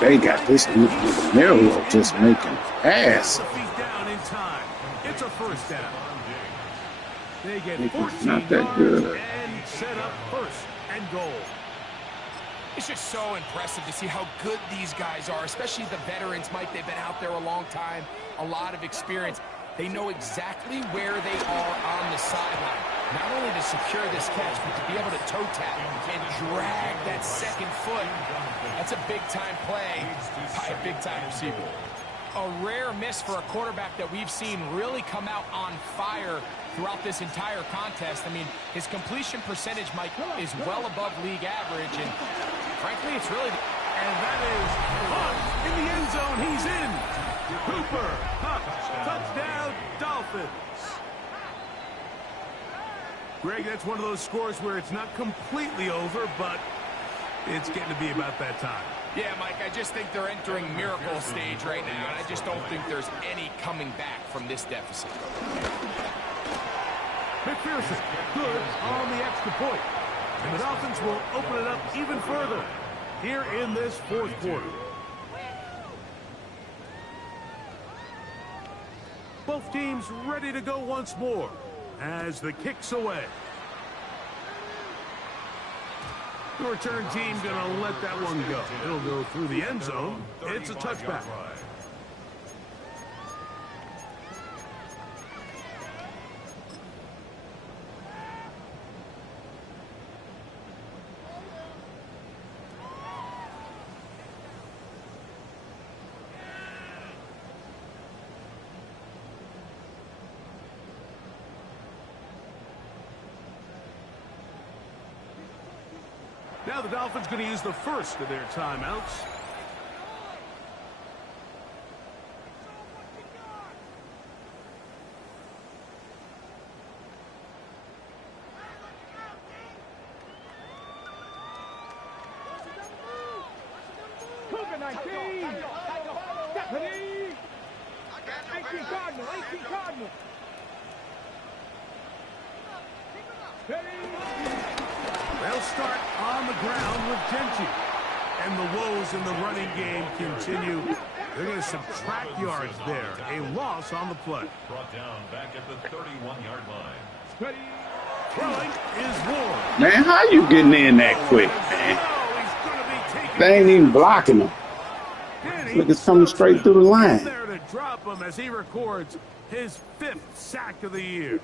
They got this Milrow just making ass. Down in time. It's a 1st down. They get 14 not that good. And set up 1st and goal. It's just so impressive to see how good these guys are, especially the veterans, Mike. They've been out there a long time, a lot of experience. They know exactly where they are on the sideline. Not only to secure this catch, but to be able to toe tap and drag that 2nd foot. That's a big-time play by a big-time receiver. A rare miss for a quarterback that we've seen really come out on fire throughout this entire contest. I mean, his completion percentage, Mike, is well above league average, and frankly, it's really... And that is caught in the end zone. He's in. Cooper, touchdown, Dolphins. Greg, that's one of those scores where it's not completely over, but it's getting to be about that time. Yeah, Mike, I just think they're entering miracle stage right now, and I just don't think there's any coming back from this deficit. McPherson, good on the extra point. And the Dolphins will open it up even further here in this 4th quarter. Both teams ready to go once more as the kick's away. The return team going to let that one go. It'll go through the end zone. It's a touchback. Now the Dolphins going to use the first of their timeouts. 18 Cardinal, 18 Cardinal. They'll start on the ground with Genchi. And the woes in the running game continue. They're going to subtract yards there. A loss on the play. Brought down back at the 31-yard line. Throwing is Ward. Man, how you getting in that quick, man? They ain't even blocking him. Look, it's coming straight through the line. There to drop him as he records his 5th sack of the year.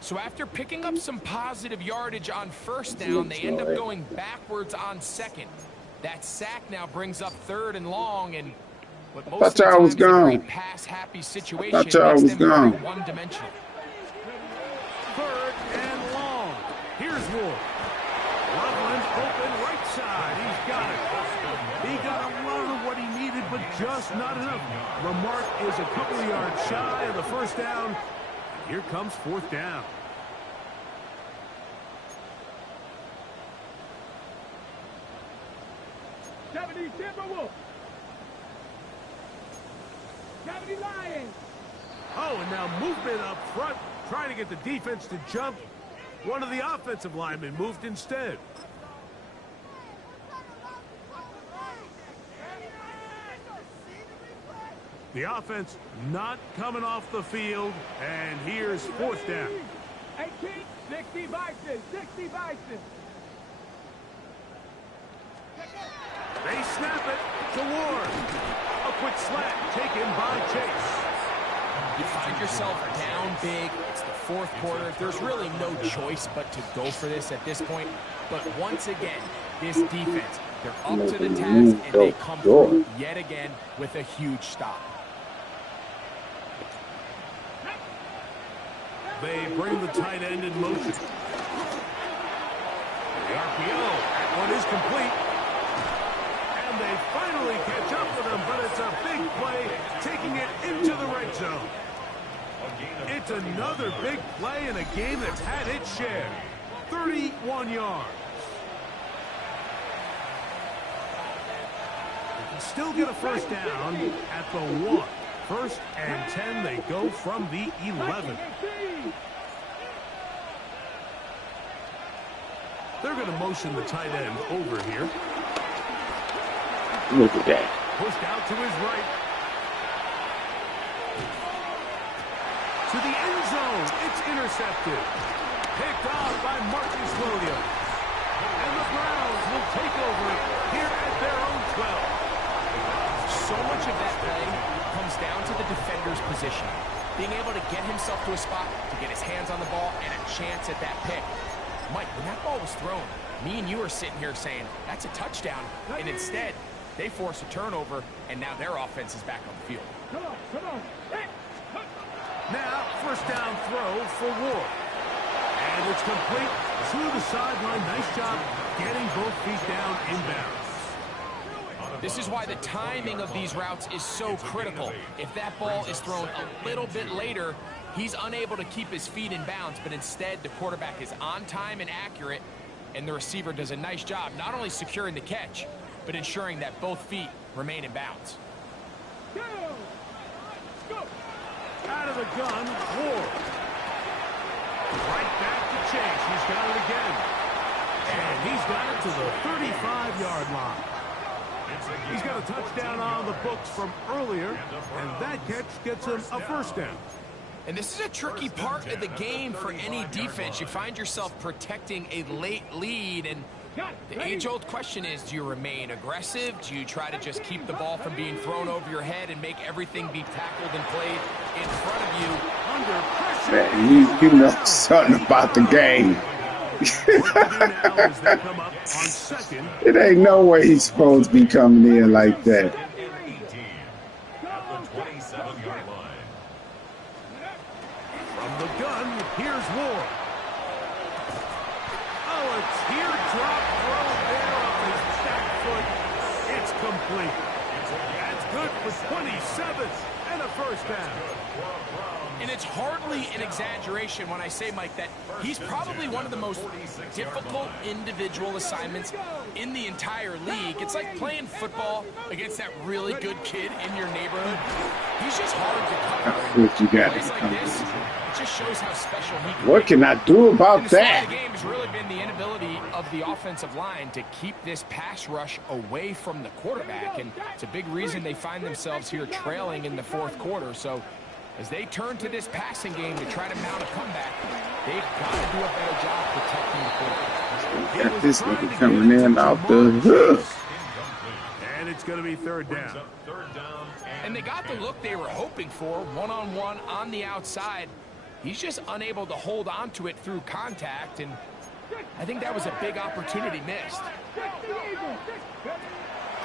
So after picking up some positive yardage on first down, they end up going backwards on second. That sack now brings up 3rd and long, and what most of the time is a very pass-happy situation makes them very one-dimensional. 3rd and long. Here's Ward. Loveland open right side. He's got it. He got a lot of what he needed, but just not enough. Lamarck is a couple of yards shy of the first down. Here comes 4th down. Timberwolves. 70 Lions. Oh, and now movement up front, trying to get the defense to jump. One of the offensive linemen moved instead. The offense not coming off the field, and here's 4th down. 18, 60 Bison, 60 Bison. They snap it to Ward. A quick slant taken by Chase. You find yourself down big. It's the 4th quarter. There's really no choice but to go for this at this point. But once again, this defense, they're up to the task, and they come through yet again with a huge stop. They bring the tight end in motion. The RPO, that one is complete. And they finally catch up with him, but it's a big play, taking it into the red zone. It's another big play in a game that's had its share. 31 yards. They can still get a first down at the 1. 1st and 10, they go from the 11. They're going to motion the tight end over here. Look at that. Pushed out to his right. To the end zone. It's intercepted. Picked off by Marcus Williams. And the Browns will take over here at their own 12. So much of that play comes down to the defender's position. Being able to get himself to a spot, to get his hands on the ball, and a chance at that pick. Mike, when that ball was thrown, me and you are sitting here saying, that's a touchdown. And instead, they force a turnover, and now their offense is back on the field. Come on, come on. Now, first down throw for Ward. And it's complete to the sideline. Nice job getting both feet down inbounds. This is why the timing of these routes is so critical. If that ball is thrown a little bit later, he's unable to keep his feet in bounds, but instead the quarterback is on time and accurate, and the receiver does a nice job not only securing the catch, but ensuring that both feet remain in bounds. Go! Go! Out of the gun, Ward. Right back to Chase. He's got it again. And he's got it to the 35-yard line. He's got a touchdown on the books from earlier, and that catch gets him a first down. And this is a tricky part of the game for any defense. You find yourself protecting a late lead, and the age-old question is, do you remain aggressive? Do you try to just keep the ball from being thrown over your head and make everything be tackled and played in front of you? Under pressure. Man, you know something about the game. It ain't no way he's supposed to be coming in like that. From the gun, here's Ward. Oh, a teardrop throw there off his back foot. It's complete. That's good for 27 and a first down. And it's hardly an exaggeration when I say, Mike, that he's probably one of the most difficult individual assignments in the entire league. It's like playing football against that really good kid in your neighborhood. He's just hard to cover. What you got? Plays like this, it just shows how special he can What be. can I do about And the story of that? the game has really been the inability of the offensive line to keep this pass rush away from the quarterback, and it's a big reason they find themselves here trailing in the fourth quarter. So as they turn to this passing game to try to mount a comeback, they've got to do a better job protecting the quarterback. Got this nigga coming in off the hook. And it's going to be third down. And they got the look they were hoping for, one-on-one on the outside. He's just unable to hold on to it through contact, and I think that was a big opportunity missed.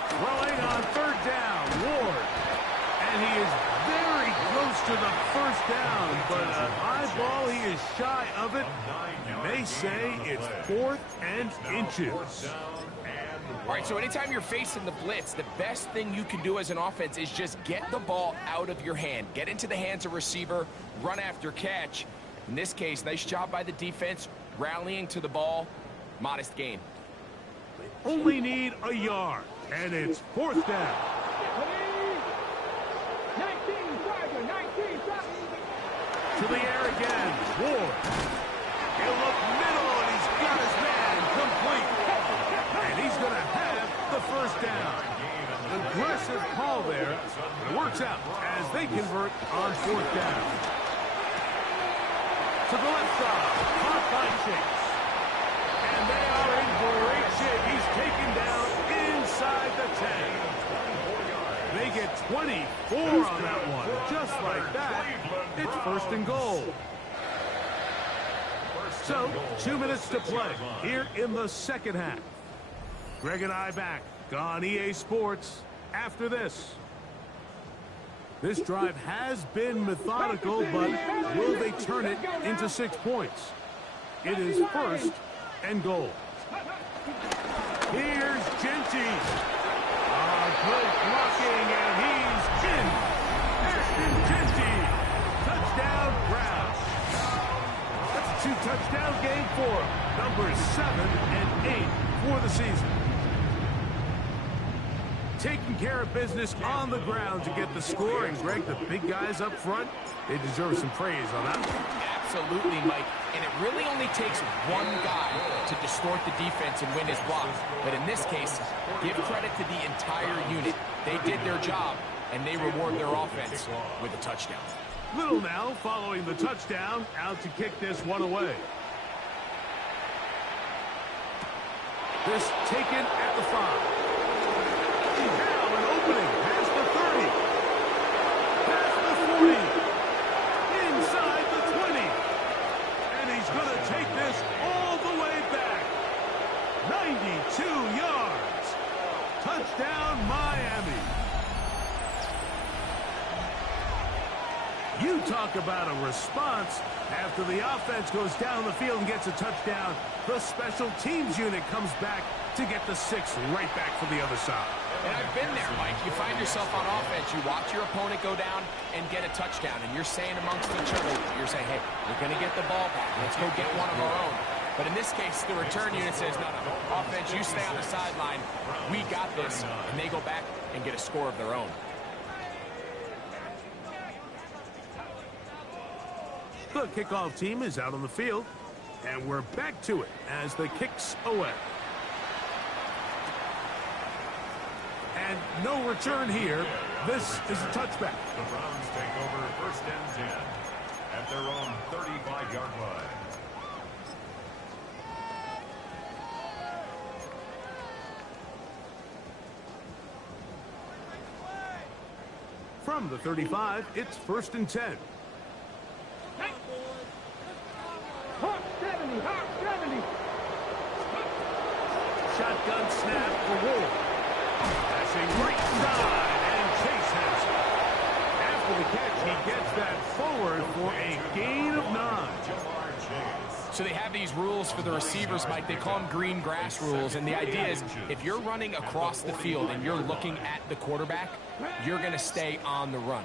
Throwing on third down, Ward. And he is very close to the first down, but an eyeball, he is shy of it. You may say it's 4th and inches. All right, so anytime you're facing the blitz, the best thing you can do as an offense is just get the ball out of your hand. Get into the hands of receiver, run after catch. In this case, nice job by the defense, rallying to the ball. Modest gain. Only need a yard, and it's 4th down. 19, Tiger, 19, To the air again, Ward. He'll look middle, and he's got his man complete. And he's going to have the first down. Aggressive call there. It works out as they convert on 4th down. To the left side, caught by Chase. And they are in great shape. He's taken down inside the 10. They get 24 on that one. Just like that, it's 1st and goal. So, 2 minutes to play here in the second half. Greg and I back on EA Sports after this. This drive has been methodical, but will they turn it into 6 points? It is 1st and goal. Here's Genty. Good blocking, and he's in. Ashton Genty. Touchdown, Browns. That's a 2-touchdown game for him. Numbers 7 and 8 for the season. Taking care of business on the ground to get the score. And Greg, the big guys up front, they deserve some praise on that one. Absolutely, Mike. And it really only takes one guy to distort the defense and win his block. But in this case, give credit to the entire unit. They did their job, and they reward their offense with a touchdown. Little now following the touchdown, out to kick this one away. This taken at the 5. Now an opening past the 30. Past the 40. Inside the 20. And he's going to take this all the way back. 92 yards. Touchdown, Miami. You talk about a response. After the offense goes down the field and gets a touchdown, the special teams unit comes back to get the 6 right back for the other side. And I've been there, Mike. You find yourself on offense, you watch your opponent go down and get a touchdown, and you're saying amongst each other, you're saying, hey, we're going to get the ball back. Let's go get one of our own. But in this case, the return unit says, no, offense, you stay on the sideline. We got this. And they go back and get a score of their own. The kickoff team is out on the field, and we're back to it as the kicks away. And no return here. This is a touchback. The Browns take over 1st and 10 at their own 35-yard line. From the 35, it's 1st and 10. Hawk 70, Hawk 70. Shotgun snap for Ward. Passing right side, and Chase has it. After the catch, he gets that forward for a gain of 9. So they have these rules for the receivers, Mike. They call them green grass rules, and the idea is if you're running across the field and you're looking at the quarterback, you're going to stay on the run.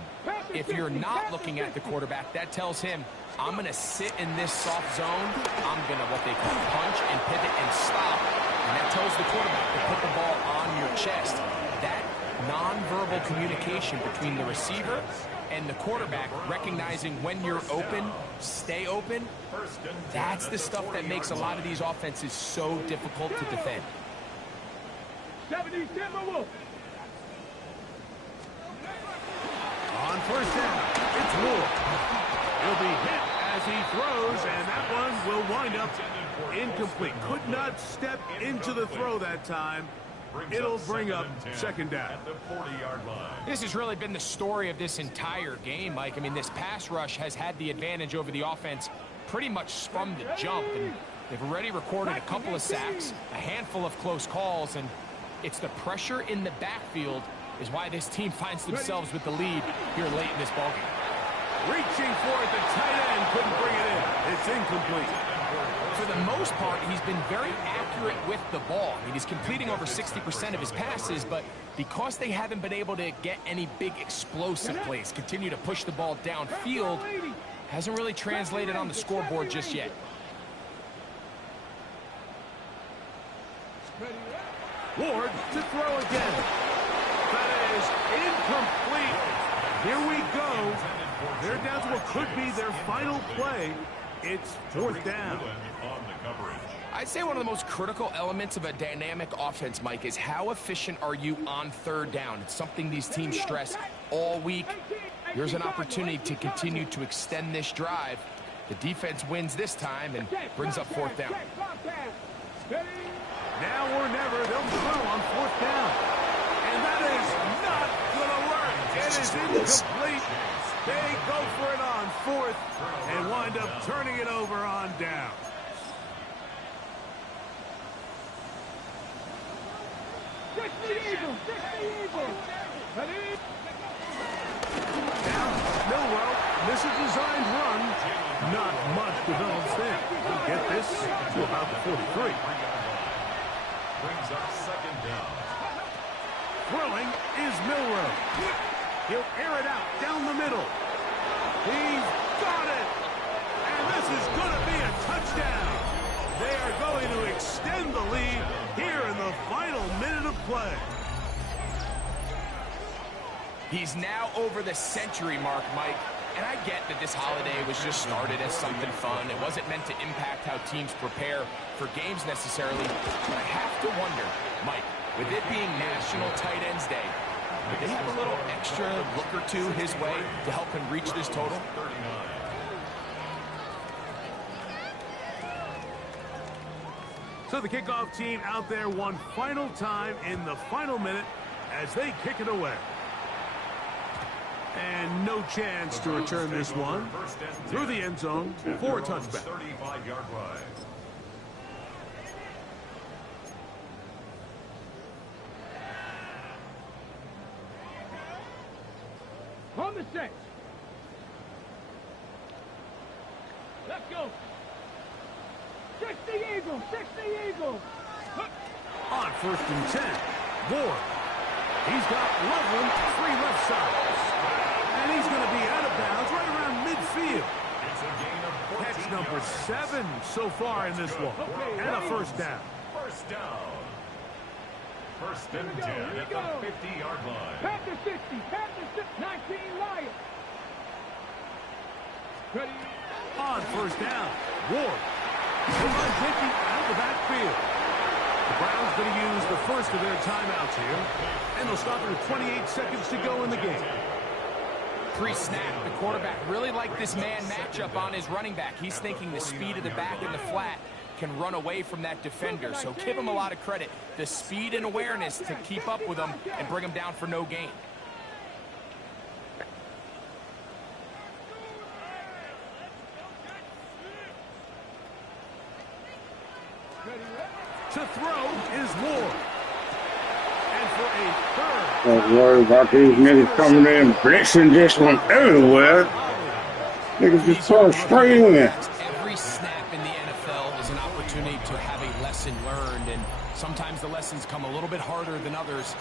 If you're not looking at the quarterback, that tells him, I'm going to sit in this soft zone. I'm going to, what they call, punch and pivot and stop. And that tells the quarterback to put the ball on your chest. That nonverbal communication between the receiver and the quarterback, recognizing when you're open, stay open, that's the stuff that makes a lot of these offenses so difficult to defend. 70, On first down, it's Moore. He'll be hit as he throws, and that one will wind up incomplete. Could not step into the throw that time. It'll bring up second down. This has really been the story of this entire game, Mike. I mean, this pass rush has had the advantage over the offense pretty much from the jump. And they've already recorded a couple of sacks, a handful of close calls, and it's the pressure in the backfield is why this team finds themselves with the lead here late in this ballgame. Reaching for it, the tight end couldn't bring it in. It's incomplete. For the most part, he's been very accurate with the ball. I mean, he's completing over 60% of his passes, but because they haven't been able to get any big explosive plays, continue to push the ball downfield, hasn't really translated on the scoreboard just yet. Ward to throw again. That is incomplete. Here we go. They're down to what could be their final play. It's fourth down. I'd say one of the most critical elements of a dynamic offense, Mike, is how efficient are you on third down. It's something these teams stress all week. Here's an opportunity to continue to extend this drive. The defense wins this time and brings up fourth down. Now or never, they'll throw on fourth down. And that is not going to work. It is incomplete. They go for it on fourth and wind up turning it over on down. Now, Millwell, this is designed run. Not much develops there. We'll get this to about the 43. Brings up second down. Throwing is Milrow. He'll air it out down the middle. He's got it. And this is going to be a touchdown. They are going to extend the lead here in the final minute of play. He's now over the century mark, Mike. And I get that this holiday was just started as something fun. It wasn't meant to impact how teams prepare for games necessarily. But I have to wonder, Mike, with it being National Tight Ends Day, would they have a little extra look or two his way to help him reach this total? So the kickoff team out there one final time in the final minute as they kick it away. And no chance to return this one through the end zone for a touchback. 35-yard line. On the 6. Let's go. 60 Eagles, 60 Eagles. On first and 10, Ward. He's got Loveland free left side. And he's going to be out of bounds right around midfield. It's a gain of 14 Catch number 7 so far in this one. And a first down. First down. First and 10 at the 50-yard line. Panther 60, Panther 19 Lions. Ready. On first down, Ward. He'll run taking out of the backfield. The Browns going to use the first of their timeouts here. And they'll stop with 28 seconds to go in the game. Pre-snap, the quarterback really liked this man matchup on his running back. He's thinking the speed of the back in the flat can run away from that defender. So give him a lot of credit. The speed and awareness to keep up with him and bring him down for no gain. To throw is Ward. And for a third. Don't worry about these niggas coming in blitzing this one everywhere. Niggas just throw straight in. Every snap opportunity to have a lesson learned, and sometimes the lessons come a little bit harder than others.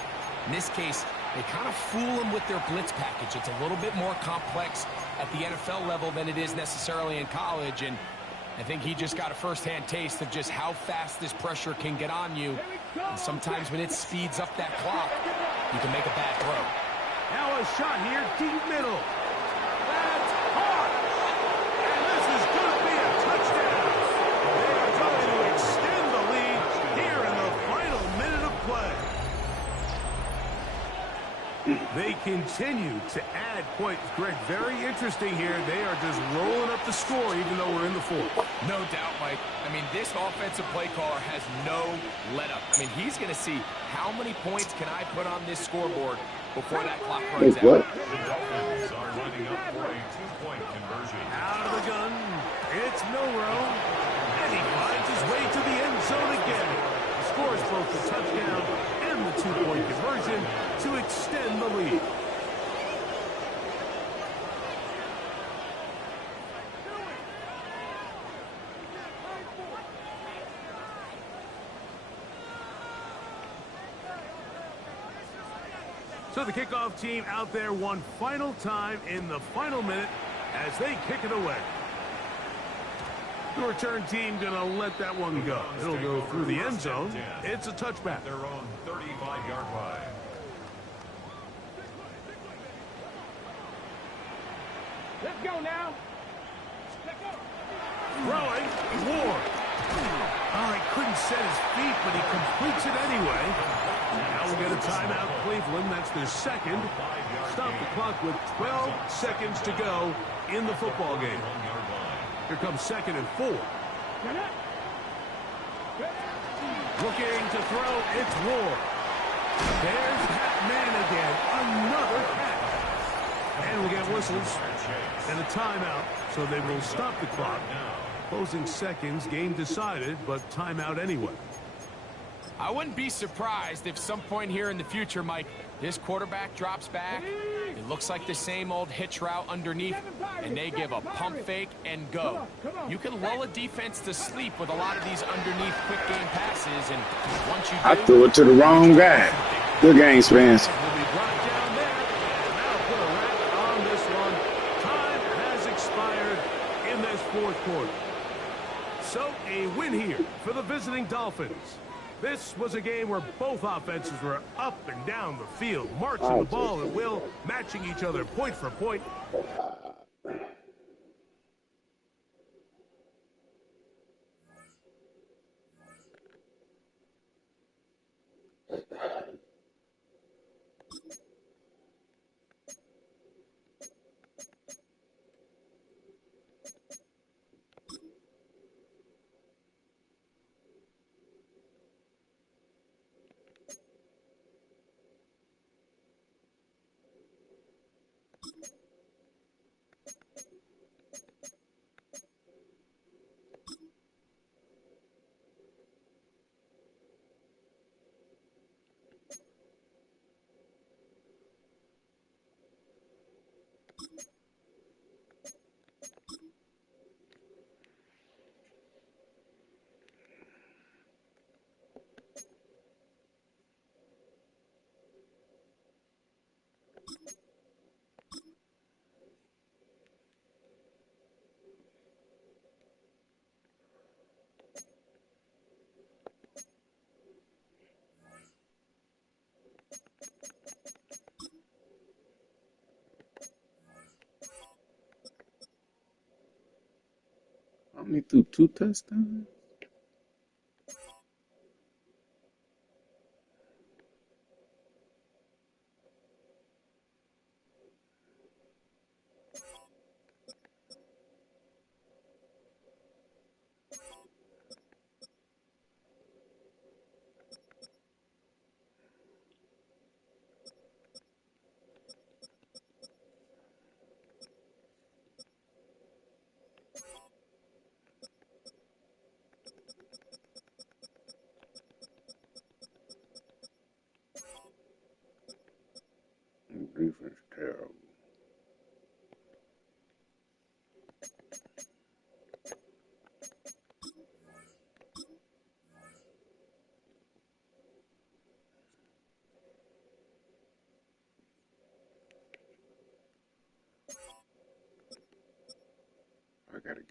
In this case, they kind of fool him with their blitz package. It's a little bit more complex at the NFL level than it is necessarily in college, and I think he just got a first-hand taste of just how fast this pressure can get on you. And sometimes when it speeds up that clock, you can make a bad throw. Now a shot here, deep middle. That's hard. And this is going to be a touchdown. They are trying to extend the lead here in the final minute of play. They continue to add points. Greg, very interesting here. They are just rolling up the score even though we're in the fourth. No doubt, Mike. I mean, this offensive play caller has no let-up. I mean, he's going to see how many points can I put on this scoreboard before that clock runs out. What? The Dolphins are lining up for a two-point conversion. Out of the gun, it's Milrow. And he finds his way to the end zone again. He scores both the touchdown and the two-point conversion to extend the lead. So the kickoff team out there one final time in the final minute as they kick it away. The return team going to let that one go. It'll go through the end zone. It's a touchback. Their own 35-yard line. Let's go now. Throwing, Ward. Oh, he couldn't set his feet, but he completes it anyway. Now we'll get a timeout, Cleveland. That's their second. Stop the clock with 12 seconds to go in the football game. Here comes 2nd and 4. Looking to throw, it's Ward. There's that man again. Another catch. And we'll get whistles and a timeout, so they will stop the clock. Closing seconds, game decided, but timeout anyway. I wouldn't be surprised if some point here in the future, Mike, this quarterback drops back. It looks like the same old hitch route underneath, and they give a pump fake and go. You can lull a defense to sleep with a lot of these underneath quick game passes, and once you do, I threw it to the wrong guy. Good game, Spence. Will be brought down there, and that'll put a wrap on this one. Time has expired in this fourth quarter. So a win here for the visiting Dolphins. This was a game where both offenses were up and down the field, marching the ball at will, matching each other point for point. Only threw 2 touchdowns.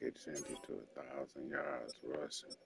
get Cindy to 1,000 yards rushing.